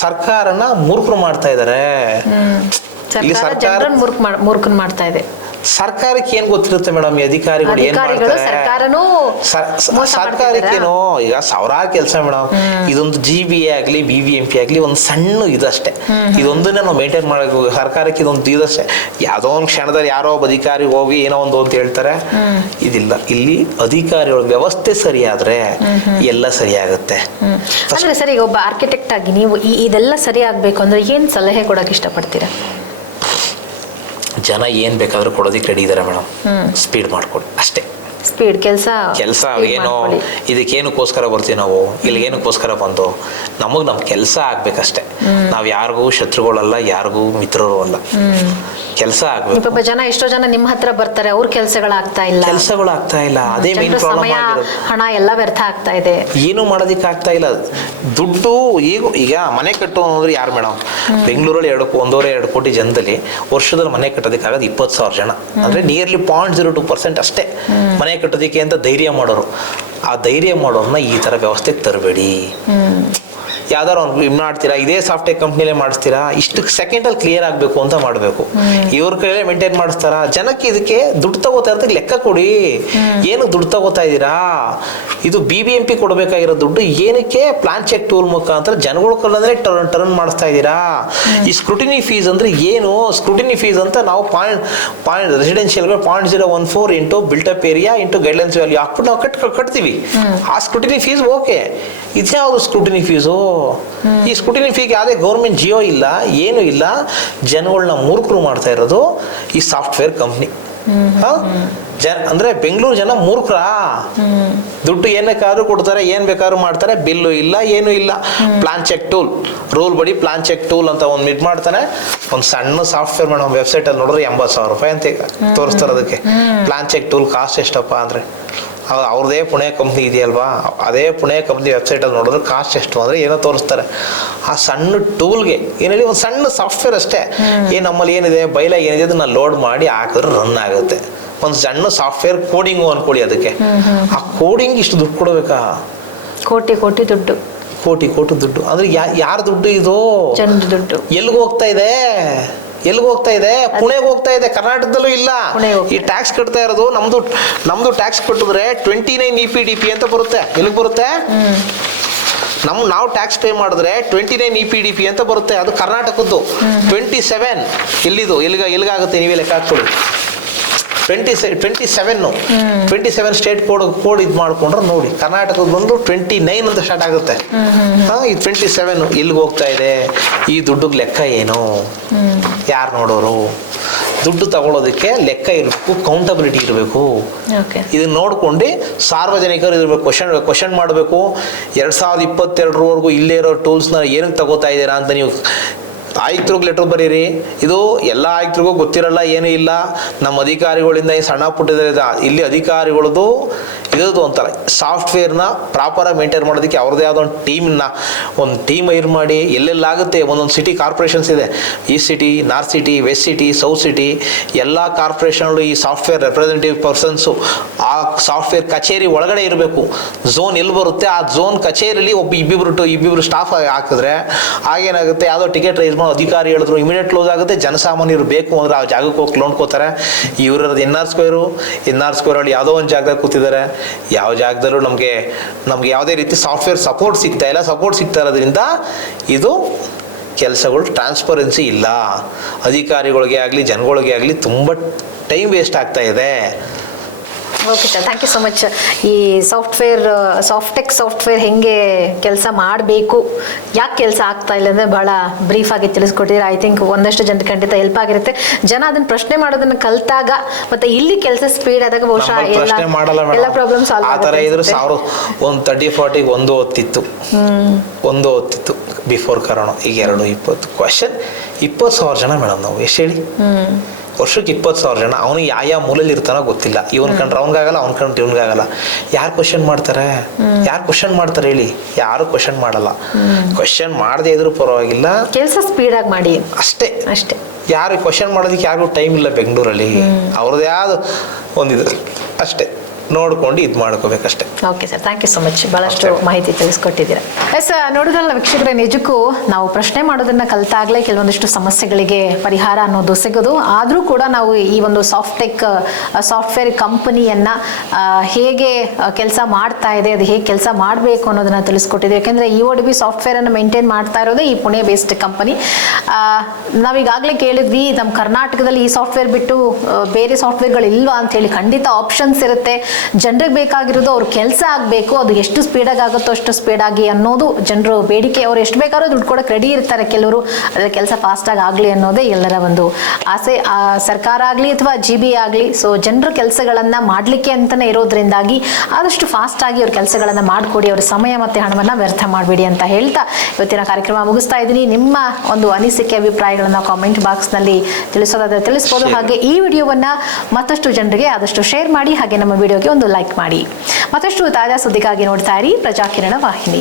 ಸರ್ಕಾರನ ಮೂರ್ಖರು ಮಾಡ್ತಾ ಇದಾರೆ. ಇಲ್ಲಿ ಸರ್ಕಾರ ಮೂರ್ಖನ್ ಮಾಡ್ತಾ ಇದೆ. ಸರ್ಕಾರಕ್ಕೆ ಏನ್ ಗೊತ್ತಿರುತ್ತೆ ಮೇಡಮ್, ಈ ಅಧಿಕಾರಿಗಳು ಏನ್ ಮಾಡ್ತಾರೆ. ಸರ್ಕಾರಕ್ಕೇನೋ ಈಗ ಸಾವಿರಾರು ಕೆಲಸ ಮೇಡಮ್. ಇದೊಂದು GBA ಆಗ್ಲಿ BBMP ಆಗ್ಲಿ ಒಂದು ಸಣ್ಣ ಇದಷ್ಟೇ. ಇದೊಂದನ್ನೇ ನಾವು ಮೇಂಟೈನ್ ಮಾಡಬೇಕು. ಸರ್ಕಾರಕ್ಕೆ ಇದೊಂದು ಇದಷ್ಟೇ. ಯಾವ್ದೋ ಒಂದು ಕ್ಷಣದಲ್ಲಿ ಯಾರೋ ಒಬ್ಬ ಅಧಿಕಾರಿ ಹೋಗಿ ಏನೋ ಒಂದು ಅಂತ ಹೇಳ್ತಾರೆ. ಇದಿಲ್ಲ, ಇಲ್ಲಿ ಅಧಿಕಾರಿಗಳ ವ್ಯವಸ್ಥೆ ಸರಿಯಾದ್ರೆ ಎಲ್ಲ ಸರಿಯಾಗುತ್ತೆ. ಅಂದ್ರೆ ಸರ್, ಈಗ ಒಬ್ಬ ಆರ್ಕಿಟೆಕ್ಟ್ ಆಗಿ ನೀವು ಇದೆಲ್ಲ ಸರಿ ಆಗ್ಬೇಕು ಅಂದ್ರೆ ಏನ್ ಸಲಹೆ ಕೊಡಕ್ ಇಷ್ಟಪಡ್ತೀರಾ? ಜನ ಏನ್ ಬೇಕಾದ್ರೂ ಕೊಡೋದಿಕ್ಕೆ ರೆಡಿ ಇದಾರೆ ಮೇಡಮ್. ಸ್ಪೀಡ್ ಮಾಡ್ಕೊಡಿ ಅಷ್ಟೇ. ಸ್ಪೀಡ್ ಕೆಲಸ ಏನೋ ಇದಕ್ಕೇನಕ್ಕೋಸ್ಕರ ಬರ್ತೀವಿ ನಾವು, ಇಲ್ಲಿ ಏನಕ್ಕೋಸ್ಕರ ಬಂದು ನಮ್ ಕೆಲಸ ಆಗ್ಬೇಕಷ್ಟೇ. ನಾವ್ ಯಾರಿಗೂ ಶತ್ರುಗಳಲ್ಲ, ಯಾರಿಗೂ ಮಿತ್ರರು ಅಲ್ಲ. ಕೆಲಸ ಆಗ್ಬೇಕು. ಪಾಪ ಜನ ಎಷ್ಟೋ ಜನ ನಿಮ್ಮ ಹತ್ರ ಬರ್ತಾರೆ, ಅವ್ರ ಕೆಲಸಗಳಾಗ್ತಾ ಇಲ್ಲ. ಅದೇ ಮೇನ್ ಪ್ರಾಬ್ಲಮ್ ಆಗಿರೋದು. ಹಣ ಎಲ್ಲ ವ್ಯರ್ಥ ಆಗ್ತಾ ಇದೆ, ಏನು ಮಾಡೋದಿಕ್ಕೆ ಆಗ್ತಾ ಇಲ್ಲ. ದುಡ್ಡು ಈಗ ಮನೆ ಕಟ್ಟು ಅಂದ್ರೆ ಯಾರು ಮೇಡಮ್, ಬೆಂಗಳೂರಲ್ಲಿ 1.5 ಕೋಟಿ ಜನದಲ್ಲಿ ವರ್ಷದಲ್ಲಿ ಮನೆ ಕಟ್ಟೋದಕ್ಕಾಗದು 20,000 ಜನ. ಅಂದ್ರೆ ನಿಯರ್ಲಿ 0.02% ಅಷ್ಟೇ ಮನೆ ಕಟ್ಟೋದಿಕ್ಕೆ ಅಂತ ಧೈರ್ಯ ಮಾಡೋರು. ಆ ಧೈರ್ಯ ಮಾಡೋರ್ನ ಈ ತರ ವ್ಯವಸ್ಥೆಗೆ ತರಬೇಡಿ. ಯಾವ್ದಾರು ಒಂದು ಮಾಡ್ತೀರಾ, ಇದೇ ಸಾಫ್ಟ್ವೇರ್ ಕಂಪ್ನಿಲೇ ಮಾಡಿಸ್ತೀರಾ, ಇಷ್ಟು ಸೆಕೆಂಡಲ್ಲಿ ಕ್ಲಿಯರ್ ಆಗಬೇಕು ಅಂತ ಮಾಡಬೇಕು. ಇವ್ರ ಕೈಲೇ ಮೇಂಟೈನ್ ಮಾಡಿಸ್ತಾರ. ಜನಕ್ಕೆ ಇದಕ್ಕೆ ದುಡ್ಡು ತಗೋತಾ ಇರೋದಕ್ಕೆ ಲೆಕ್ಕ ಕೊಡಿ. ಏನು ದುಡ್ಡು ತಗೋತಾ ಇದ್ದೀರಾ? ಇದು BBMP ಕೊಡಬೇಕಾಗಿರೋ ದುಡ್ಡು ಏನಕ್ಕೆ ಪ್ಲಾನ್ ಚೆಕ್ ಟೂಲ್ ಮುಖಾಂತರ ಜನಗಳ ಕಲ್ಲಂದ್ರೆ ಟರ್ನ್ ಮಾಡಿಸ್ತಾ ಇದ್ದೀರಾ? ಈ ಸ್ಕ್ರೂಟಿನಿ ಫೀಸ್ ಅಂದ್ರೆ ಏನು? ಸ್ಕ್ರೂಟಿನಿ ಫೀಸ್ ಅಂತ ನಾವು ಪಾಯಿಂಟ್ ರೆಸಿಡೆನ್ಷಿಯಲ್ಗಳು 0.014 into built up area into guidelines value ಹಾಕ್ಬಿಟ್ಟು ನಾವು ಕಟ್ತೀವಿ. ಆ ಸ್ಕ್ರೂಟಿನಿ ಫೀಸ್ ಓಕೆ. ಇದ್ಯಾವುದು ಸ್ಕ್ರೂಟಿನಿ ಫೀಸು? ಈ ಸ್ಕ್ರೂಟಿನಿ ಫೀಗೆ ಯಾವುದೇ ಗೌರ್ಮೆಂಟ್ ಜಿಯೋ ಇಲ್ಲ, ಏನು ಇಲ್ಲ. ಜನಗಳನ್ನ ಮೂರ್ಖರು ಮಾಡ್ತಾ ಇರೋದು ಈ ಸಾಫ್ಟ್ವೇರ್ ಕಂಪ್ನಿ. ಅಂದ್ರೆ ಬೆಂಗಳೂರು ಜನ ಮೂರ್ಖರಾ? ದುಡ್ಡು ಏನಕ್ಕಾದ್ರೂ ಕೊಡ್ತಾರೆ, ಏನ್ ಬೇಕಾದ್ರೂ ಮಾಡ್ತಾರೆ, ಬಿಲ್ಲು ಇಲ್ಲ, ಏನು ಇಲ್ಲ. ಪ್ಲಾನ್ ಚೆಕ್ ಟೂಲ್ ರೂಲ್ ಬಡಿ ಪ್ಲಾನ್ ಚೆಕ್ ಟೂಲ್ ಅಂತ ಒಂದು ಮಾಡ್ತಾನೆ. ಒಂದು ಸಣ್ಣ ಸಾಫ್ಟ್ವೇರ್ ಮೇಡಮ್, ವೆಬ್ಸೈಟ್ ಅಲ್ಲಿ ನೋಡಿದ್ರೆ 80,000 ರೂಪಾಯಿ ಅಂತ ತೋರಿಸ್ತಾರೆ. ಅದಕ್ಕೆ ಪ್ಲಾನ್ ಚೆಕ್ ಟೂಲ್ ಕಾಸ್ಟ್ ಎಷ್ಟಪ್ಪ ಅಂದ್ರೆ, ಅವ್ರದೇ ಪುಣೆ ಕಂಪ್ನಿ ಇದೆಯಲ್ವಾ, ಅದೇ ಪುಣೆ ಕಂಪ್ನಿ ವೆಬ್ಸೈಟ್ ಅಲ್ಲಿ ನೋಡಿದ್ರೆ ಕಾಸ್ಟ್ ಎಷ್ಟು ಅಂದ್ರೆ ಏನೋ ತೋರಿಸ್ತಾರೆ. ಆ ಸಣ್ಣ ಟೂಲ್ಗೆ ಏನೇಳಿ ಒಂದು ಸಣ್ಣ ಸಾಫ್ಟ್ವೇರ್ ಅಷ್ಟೇ. ನಮ್ಮಲ್ಲಿ ಏನಿದೆ ಬೈಲ ಏನಿದೆ ಅದನ್ನ ಲೋಡ್ ಮಾಡಿ ಹಾಕಿದ್ರೆ ರನ್ ಆಗುತ್ತೆ. ಒಂದು ಸಣ್ಣ ಸಾಫ್ಟ್ವೇರ್ ಕೋಡಿಂಗು ಅನ್ಕೊಳ್ಳಿ. ಅದಕ್ಕೆ ಆ ಕೋಡಿಂಗ್ ಇಷ್ಟು ದುಡ್ಡು ಕೊಡ್ಬೇಕಾ? ಕೋಟಿ ದುಡ್ಡು. ಕೋಟಿ ದುಡ್ಡು ಅಂದ್ರೆ ಯಾರ ದುಡ್ಡು ಇದು? ಜನರ ದುಡ್ಡು. ಎಲ್ಲಿಗೆ ಹೋಗ್ತಾ ಇದೆ? ಪುಣೆಗೆ ಹೋಗ್ತಾ ಇದೆ. ಕರ್ನಾಟಕದಲ್ಲೂ ಇಲ್ಲ. ಈ ಟ್ಯಾಕ್ಸ್ ಕಟ್ತಾ ಇರೋದು ನಮ್ದು ಟ್ಯಾಕ್ಸ್ ಕಟ್ಟಿದ್ರೆ 29 EPDP ಅಂತ ಬರುತ್ತೆ. ಎಲ್ಲಿಗೆ ಬರುತ್ತೆ? ನಾವು ಟ್ಯಾಕ್ಸ್ ಪೇ ಮಾಡಿದ್ರೆ 29 EPDP ಅಂತ ಬರುತ್ತೆ. ಅದು ಕರ್ನಾಟಕದ್ದು. 27 ಎಲ್ಲಿಗಾಗುತ್ತೆ? ನೀವೇ ಲೆಕ್ಕ ಹಾಕೊಳ್ಳಿ. 27 ಸ್ಟೇಟ್ ಕೋಡ್ ಇದು ಮಾಡ್ಕೊಂಡ್ರೆ ನೋಡಿ, ಕರ್ನಾಟಕದ ಬಂದು 29 ಅಂತ ಸ್ಟಾರ್ಟ್ ಆಗುತ್ತೆ. ಈ 27 ಎಲ್ಲಿಗೆ ಹೋಗ್ತಾ ಇದೆ? ಈ ದುಡ್ಡಿಗೆ ಲೆಕ್ಕ ಏನು? ಯಾರು ನೋಡೋರು? ದುಡ್ಡು ತಗೊಳ್ಳೋದಕ್ಕೆ ಲೆಕ್ಕ ಇರಬೇಕು, ಕೌಂಟಬಿಲಿಟಿ ಇರಬೇಕು. ಇದನ್ನ ನೋಡ್ಕೊಂಡು ಸಾರ್ವಜನಿಕರು ಇದ್ರ ಕ್ವಶನ್ ಮಾಡಬೇಕು. 2022 ಇಲ್ಲೇ ಇರೋ ಟೂಲ್ಸ್ನ ಏನಕ್ಕೆ ತಗೋತಾ ಇದ್ದೀರಾ ಅಂತ ನೀವು ಆಯುಕ್ತರಿಗೆ ಲೆಟರ್ ಬರೀರಿ. ಇದು ಎಲ್ಲ ಆಯುಕ್ತರಿಗೂ ಗೊತ್ತಿರಲ್ಲ, ಏನೂ ಇಲ್ಲ. ನಮ್ಮ ಅಧಿಕಾರಿಗಳಿಂದ ಈ ಸಣ್ಣ ಪುಟ್ಟ ಇಲ್ಲಿ ಅಧಿಕಾರಿಗಳದು ಇರೋದು ಒಂಥರ ಸಾಫ್ಟ್ವೇರ್ನ ಪ್ರಾಪರಾಗಿ ಮೇಂಟೈನ್ ಮಾಡೋದಕ್ಕೆ ಅವ್ರದ್ದೇ ಆದ ಒಂದು ಟೀಮ್ ಹೈರ್ ಮಾಡಿ ಎಲ್ಲೆಲ್ಲಾಗುತ್ತೆ ಒಂದೊಂದು ಸಿಟಿ ಕಾರ್ಪೊರೇಷನ್ಸ್ ಇದೆ, east city, north city, west city, south city, ಎಲ್ಲ ಕಾರ್ಪೊರೇಷನ್ಗಳು ಈ ಸಾಫ್ಟ್ವೇರ್ ರೆಪ್ರೆಸೆಂಟೇಟಿವ್ ಪರ್ಸನ್ಸು ಆ ಸಾಫ್ಟ್ವೇರ್ ಕಚೇರಿ ಒಳಗಡೆ ಇರಬೇಕು. ಝೋನ್ ಎಲ್ಲಿ ಬರುತ್ತೆ ಆ ಝೋನ್ ಕಚೇರಿಲಿ ಇಬ್ಬಿಬ್ರು ಸ್ಟಾಫ್ ಹಾಕಿದ್ರೆ ಆಗೇನಾಗುತ್ತೆ, ಯಾವುದೋ ಟಿಕೆಟ್ ರೈಸ್ ಮಾಡೋ ಅಧಿಕಾರಿ ಹೇಳಿದ್ರು ಇಮಿಡಿಯೇಟ್ ಕ್ಲೋಸ್ ಆಗುತ್ತೆ. ಜನಸಾಮಾನ್ಯರು ಬೇಕು ಅಂದ್ರೆ ಆ ಜಾಗಕ್ಕೆ ಹೋಗಿ ನೋಡ್ಕೋತಾರೆ. ಇವ್ರದ್ದು ಎನ್ ಆರ್ ಸ್ಕ್ವೇರಲ್ಲಿ ಯಾವುದೋ ಒಂದು ಜಾಗದಾಗ ಕೂತಿದ್ದಾರೆ. ಯಾವ ಜಾಗದಲ್ಲೂ ನಮಗೆ ಯಾವುದೇ ರೀತಿ ಸಾಫ್ಟ್ವೇರ್ ಸಪೋರ್ಟ್ ಸಿಗ್ತಾ ಇರೋದ್ರಿಂದ ಇದು ಕೆಲಸಗಳು ಟ್ರಾನ್ಸ್ಪರೆನ್ಸಿ ಇಲ್ಲ. ಅಧಿಕಾರಿಗಳಿಗೆ ಆಗಲಿ ಜನಗಳಿಗೆ ಆಗಲಿ ತುಂಬ ಟೈಮ್ ವೇಸ್ಟ್ ಆಗ್ತಾ ಇದೆ. Okay sir, thank you so much. ಈ ಸಾಫ್ಟ್ವೇರ್ ಹೆಂಗೆ ಕೆಲಸ ಮಾಡಬೇಕು, ಯಾಕೆ ಕೆಲಸ ಆಗ್ತಾ ಇಲ್ಲ ಅಂದರೆ ಬಹಳ ಬ್ರೀಫ್ ಆಗಿ ತಿಳಿಸ್ಕೊಟ್ಟಿದ್ರೆ ಐ ಥಿಂಕ್ ಒಂದಷ್ಟು ಜನಕ್ಕೆ ಖಂಡಿತ ಹೆಲ್ಪ್ ಆಗಿರುತ್ತೆ. ಜನ ಅದನ್ನ ಪ್ರಶ್ನೆ ಮಾಡೋದನ್ನ ಕಲ್ತಾಗ ಮತ್ತೆ ಇಲ್ಲಿ ಕೆಲಸ ಸ್ಪೀಡ್ ಆದಾಗ ಬಹುಶಃ ಎಲ್ಲ ಪ್ರಾಬ್ಲಮ್ ಸಾಲ್ವ್ ಆಗುತ್ತೆ. ಇದ್ರು 30-40 ಒಂದು ಹೊತ್ತಿತ್ತು ಬಿಫೋರ್ ಕರೋನಾ. ಈಗ 220 ಕ್ವಶನ್, 20,000 ಜನ ಮೇಡಮ್. ನಾವು ಎಷ್ಟು ಹೇಳಿ, ವರ್ಷಕ್ಕೆ 20,000 ಜನ. ಅವನು ಯಾವ ಮೂಲೆಯಲ್ಲಿ ಇರ್ತಾನೋ ಗೊತ್ತಿಲ್ಲ. ಇವನ್ ಕಂಡ್ರೆ ಅವ್ನಿಗಾಗಲ್ಲ, ಅವ್ನ ಕಂಡ್ರೆ ಇವ್ನಿಗಾಗಲ್ಲ. ಯಾರು ಕ್ವಶನ್ ಮಾಡ್ತಾರೆ ಹೇಳಿ? ಯಾರು ಕ್ವಶನ್ ಮಾಡಲ್ಲ. ಕ್ವಶನ್ ಮಾಡದೇ ಇದ್ರೂ ಪರವಾಗಿಲ್ಲ, ಕೆಲಸ ಸ್ಪೀಡ್ ಆಗಿ ಮಾಡಿ ಅಷ್ಟೇ. ಯಾರು ಕ್ವಶನ್ ಮಾಡೋದಕ್ಕೆ ಯಾರಿಗೂ ಟೈಮ್ ಇಲ್ಲ ಬೆಂಗಳೂರಲ್ಲಿ. ಅವ್ರದ್ದು ಯಾವ್ದು ಒಂದಿದ್ರು ಅಷ್ಟೇ ನೋಡ್ಕೊಂಡು ಇದು ಮಾಡ್ಕೋಬೇಕಷ್ಟೇ. Okay sir, thank you so much. ಬಹಳಷ್ಟು ಮಾಹಿತಿ ತಿಳಿಸ್ಕೊಟ್ಟಿದ್ದೀರಾ. ಎಸ್, ನೋಡಿದ್ರಲ್ಲ ವೀಕ್ಷಕರೇ, ನಿಜಕ್ಕೂ ನಾವು ಪ್ರಶ್ನೆ ಮಾಡೋದನ್ನ ಕಲ್ತಾಗ್ಲೇ ಕೆಲವೊಂದಿಷ್ಟು ಸಮಸ್ಯೆಗಳಿಗೆ ಪರಿಹಾರ ಅನ್ನೋದು ಸಿಗೋದು. ಆದರೂ ಕೂಡ ನಾವು ಈ ಒಂದು ಸಾಫ್ಟ್ವೇರ್ ಕಂಪನಿಯನ್ನ ಹೇಗೆ ಕೆಲಸ ಮಾಡ್ತಾ ಇದೆ, ಅದು ಹೇಗೆ ಕೆಲಸ ಮಾಡಬೇಕು ಅನ್ನೋದನ್ನ ತಿಳಿಸ್ಕೊಟ್ಟಿದ್ದೀವಿ. ಯಾಕೆಂದ್ರೆ EODB ಸಾಫ್ಟ್ವೇರ್ ಅನ್ನು ಮೇಂಟೈನ್ ಮಾಡ್ತಾ ಇರೋದೇ ಈ ಪುಣೆ ಬೇಸ್ಡ್ ಕಂಪನಿ. ನಾವೀಗಾಗಲೇ ಕೇಳಿದ್ವಿ, ನಮ್ಮ ಕರ್ನಾಟಕದಲ್ಲಿ ಈ ಸಾಫ್ಟ್ವೇರ್ ಬಿಟ್ಟು ಬೇರೆ ಸಾಫ್ಟ್ವೇರ್ಗಳು ಇಲ್ವಾ ಅಂತ ಹೇಳಿ. ಖಂಡಿತ ಆಪ್ಷನ್ಸ್ ಇರುತ್ತೆ. ಜನರಿಗೆ ಬೇಕಾಗಿರೋದು ಅವ್ರ ಕೆಲಸ ಆಗಬೇಕು, ಅದು ಎಷ್ಟು ಸ್ಪೀಡಾಗಿ ಆಗುತ್ತೋ ಅಷ್ಟು ಸ್ಪೀಡಾಗಿ ಅನ್ನೋದು ಜನರು ಬೇಡಿಕೆ. ಅವ್ರು ಎಷ್ಟು ಬೇಕಾದ್ರೂ ದುಡ್ಡು ಕೊಡಕ್ಕೆ ರೆಡಿ ಇರ್ತಾರೆ ಕೆಲವರು, ಅದರ ಕೆಲಸ ಫಾಸ್ಟಾಗಿ ಆಗಲಿ ಅನ್ನೋದೇ ಎಲ್ಲರ ಒಂದು ಆಸೆ. ಸರ್ಕಾರ ಆಗಲಿ ಅಥವಾ GB ಆಗಲಿ, ಸೊ ಜನರ ಕೆಲಸಗಳನ್ನು ಮಾಡಲಿಕ್ಕೆ ಅಂತಲೇ ಇರೋದ್ರಿಂದಾಗಿ ಆದಷ್ಟು ಫಾಸ್ಟಾಗಿ ಅವ್ರ ಕೆಲಸಗಳನ್ನು ಮಾಡಿಕೊಡಿ, ಅವ್ರ ಸಮಯ ಮತ್ತು ಹಣವನ್ನು ವ್ಯರ್ಥ ಮಾಡಬೇಡಿ ಅಂತ ಹೇಳ್ತಾ ಇವತ್ತಿನ ಕಾರ್ಯಕ್ರಮ ಮುಗಿಸ್ತಾ ಇದ್ದೀನಿ. ನಿಮ್ಮ ಒಂದು ಅನಿಸಿಕೆ ಅಭಿಪ್ರಾಯಗಳನ್ನು ಕಾಮೆಂಟ್ ಬಾಕ್ಸ್ನಲ್ಲಿ ತಿಳಿಸೋದಾದ್ರೆ ತಿಳಿಸ್ಬೋದು. ಹಾಗೆ ಈ ವಿಡಿಯೋವನ್ನು ಮತ್ತಷ್ಟು ಜನರಿಗೆ ಆದಷ್ಟು ಶೇರ್ ಮಾಡಿ, ಹಾಗೆ ನಮ್ಮ ವಿಡಿಯೋಗೆ ಒಂದು ಲೈಕ್ ಮಾಡಿ. ಮತ್ತಷ್ಟು ತಾಜಾ ಸುದ್ದಿಗಾಗಿ ನೋಡ್ತಾ ಇರಿ ಪ್ರಜಾಕಿರಣ ವಾಹಿನಿ.